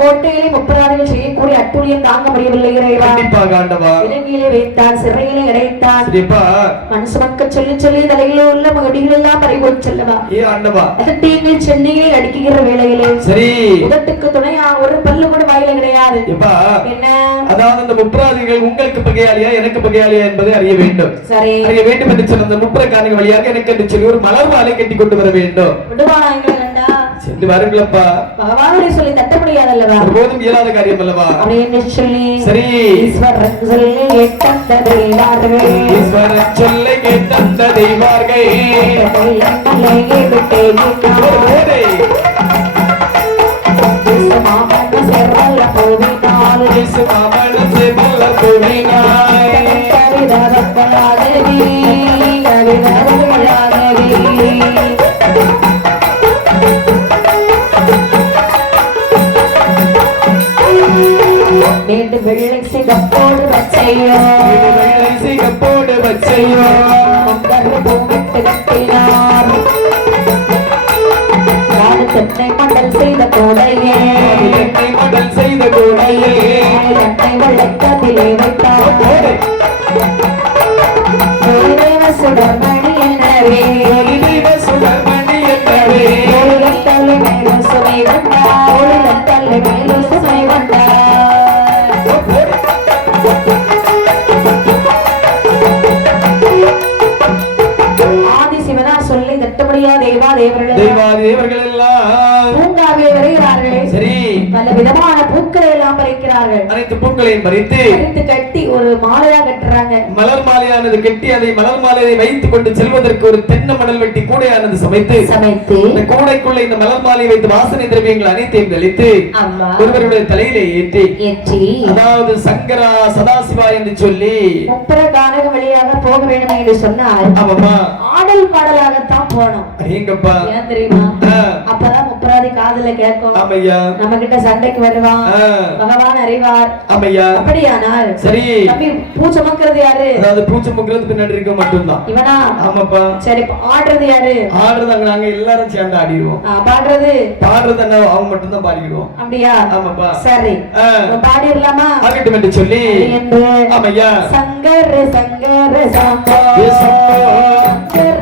கோட்டையிலே முப்பராதிகள் செய்யக்கூடிய அட்டூழியம் தாங்க முடியவில்லை. இலங்கையிலே வைத்தான், சிறையிலே அடைத்தான், மண் சுமக்க சொல்லி சொல்லி தலையில உள்ள மகடிகள் எல்லாம் பறிபோய் செல்லவா அதட்டீங்கள் சென்னையிலே அடிக்கிற வேளையிலே சரி உதட்டுக்கு துணையா ஒரு பல்லு கூட வாயில கிடையாது. என்ன அதாவது அந்த முப்பராதிகள் உங்களுக்கு பகையாளியா எனக்கு பகையாளியா என்பதை அறிய வேண்டும். சரி, அறிய வேண்டும் என்று சொன்ன அந்த முப்பரக்காரங்க வழியாக எனக்கு என்று சொல்லி ஒரு மலர் மாலை கட்டி கொண்டு வர வேண்டும். சென்று வாருங்களப்பா. பகவானை சொல்லி தட்ட முடியாதல்லவா? போதும் இயலாத காரியம் அல்லவா? அப்படின்னு சொல்லி சரி ஈஸ்வரன் சொல்லி கேட்ட தெய்வார்கள் ஈஸ்வரன் சொல்லி கேட்ட தெய்வார்கள் மாமன செவல்ல போவினால் மாமன செவல்ல போவினால் கவிதரப்பலாதவி கவிதரப்பலாதவி நேற்று வெள்ளை சிகப்போடு வச்சையோ வெள்ளை சிகப்போடு வச்சையோ பூமிட்டு கட்டினார் தென்னை மண்டல் செய்த கோடையே தென்னை மண்டல் செய்த கோடையே தென்னை வெள்ளக்கத்திலே வைத்தார் சுடர்மணி என்னவே சுடர்மணி என்னவே தலை மேலும் சுமை வந்தார் தலை மேலும் சுமை வந்தார் ஆதி சிவனா சொல்லி தட்டபடியா தேவர்கள் எல்லாம் பூங்காவே வருகிறார்கள். சரி, பல விதமான பூக்களை எல்லாம் பறிக்கிறார்கள். அனைத்து பூக்களையும் பறித்து கட்டி ஒரு மாலையா கட்டுறாங்க. மலர் மாலையானது கட்டி அதை மலர் மாலையை வைத்துக் கொண்டு செல்வதற்கு ஒரு தென்னை மணல் வெட்டி கூடையானது சமைத்து இந்த கூடைக்குள்ள இந்த மலர் மாலையை வைத்து வாசனை திரவியங்கள் அனைத்தையும் தெளித்து ஒருவருடைய தலையிலே ஏற்றி அதாவது சங்கரா சதாசிவா என்று சொல்லி முப்பர கானக வழியாக போக வேண்டும் என்று சொன்னால் ஆடல் பாடலாகத்தான் போனோம். ஏன் தெரியுமா? அப்பதான் முப்பராதி காதுல கேட்கும். நம்ம கிட்ட சண்டைக்கு வருவான், பகவான் அறிவார். அப்படியானால் சரி, தம்பி பூ சுமக்கிறது யாரு? அதாவது பூ சுமக்கிறது பின்னாடி இருக்க மட்டும்தான். இவனா? ஆமாப்பா. சரி, ஆடுறது யாரு? ஆடுறது அங்க நாங்க எல்லாரும் சேர்ந்து ஆடிடுவோம். பாடுறது அவங்க மட்டும் தான் பாடிடுவோம். அப்படியா? ஆமாப்பா. சரி, பாடிடலாமா? ஆகட்டும் என்று சொல்லி ஆமையா சங்கர சங்கர சம்போ சங்கர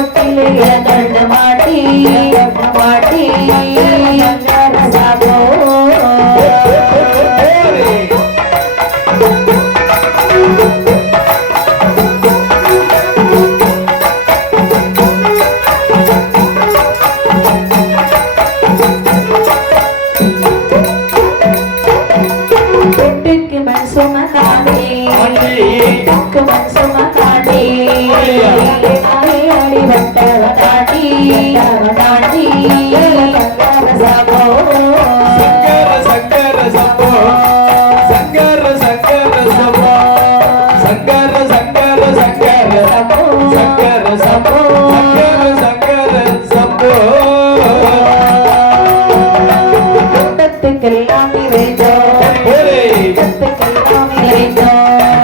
கோட்டிலே தண்டு மாட்டி மாட்டி சாகோ பெட்டுக்கு மண் சுமந்தாடி பெட்டுக்கு மண் சுமந்தாடி அடி வட்டவ தாண்டி தாண்டி சாகோ சங்கர சம்போ சங்கர சங்கர சம்போ சங்கர சங்கர சங்கர சம்போ சங்கர சம்போ சங்கர சங்கர சம்போ குட்டத்துக்கெல்லாம் நிறைந்தோ குட்டத்துக்கெல்லாம் நிறைந்தோ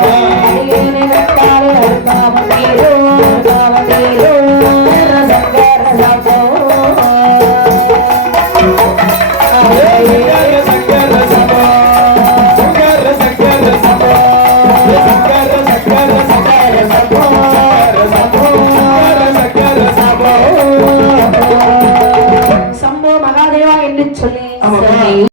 அடியேனை வெட்டாலே அழுக்காமல் நீரோ அழுக்காமல் நீரோ சங்கர சம்போ சங்கர சம்போ சங்கர சங்கர சம்போ சங்கர சங்கர சங்கர சம்போ சங்கர சம்போ சம்போ மகாதேவா என்று சொல்லி ஆமாம்.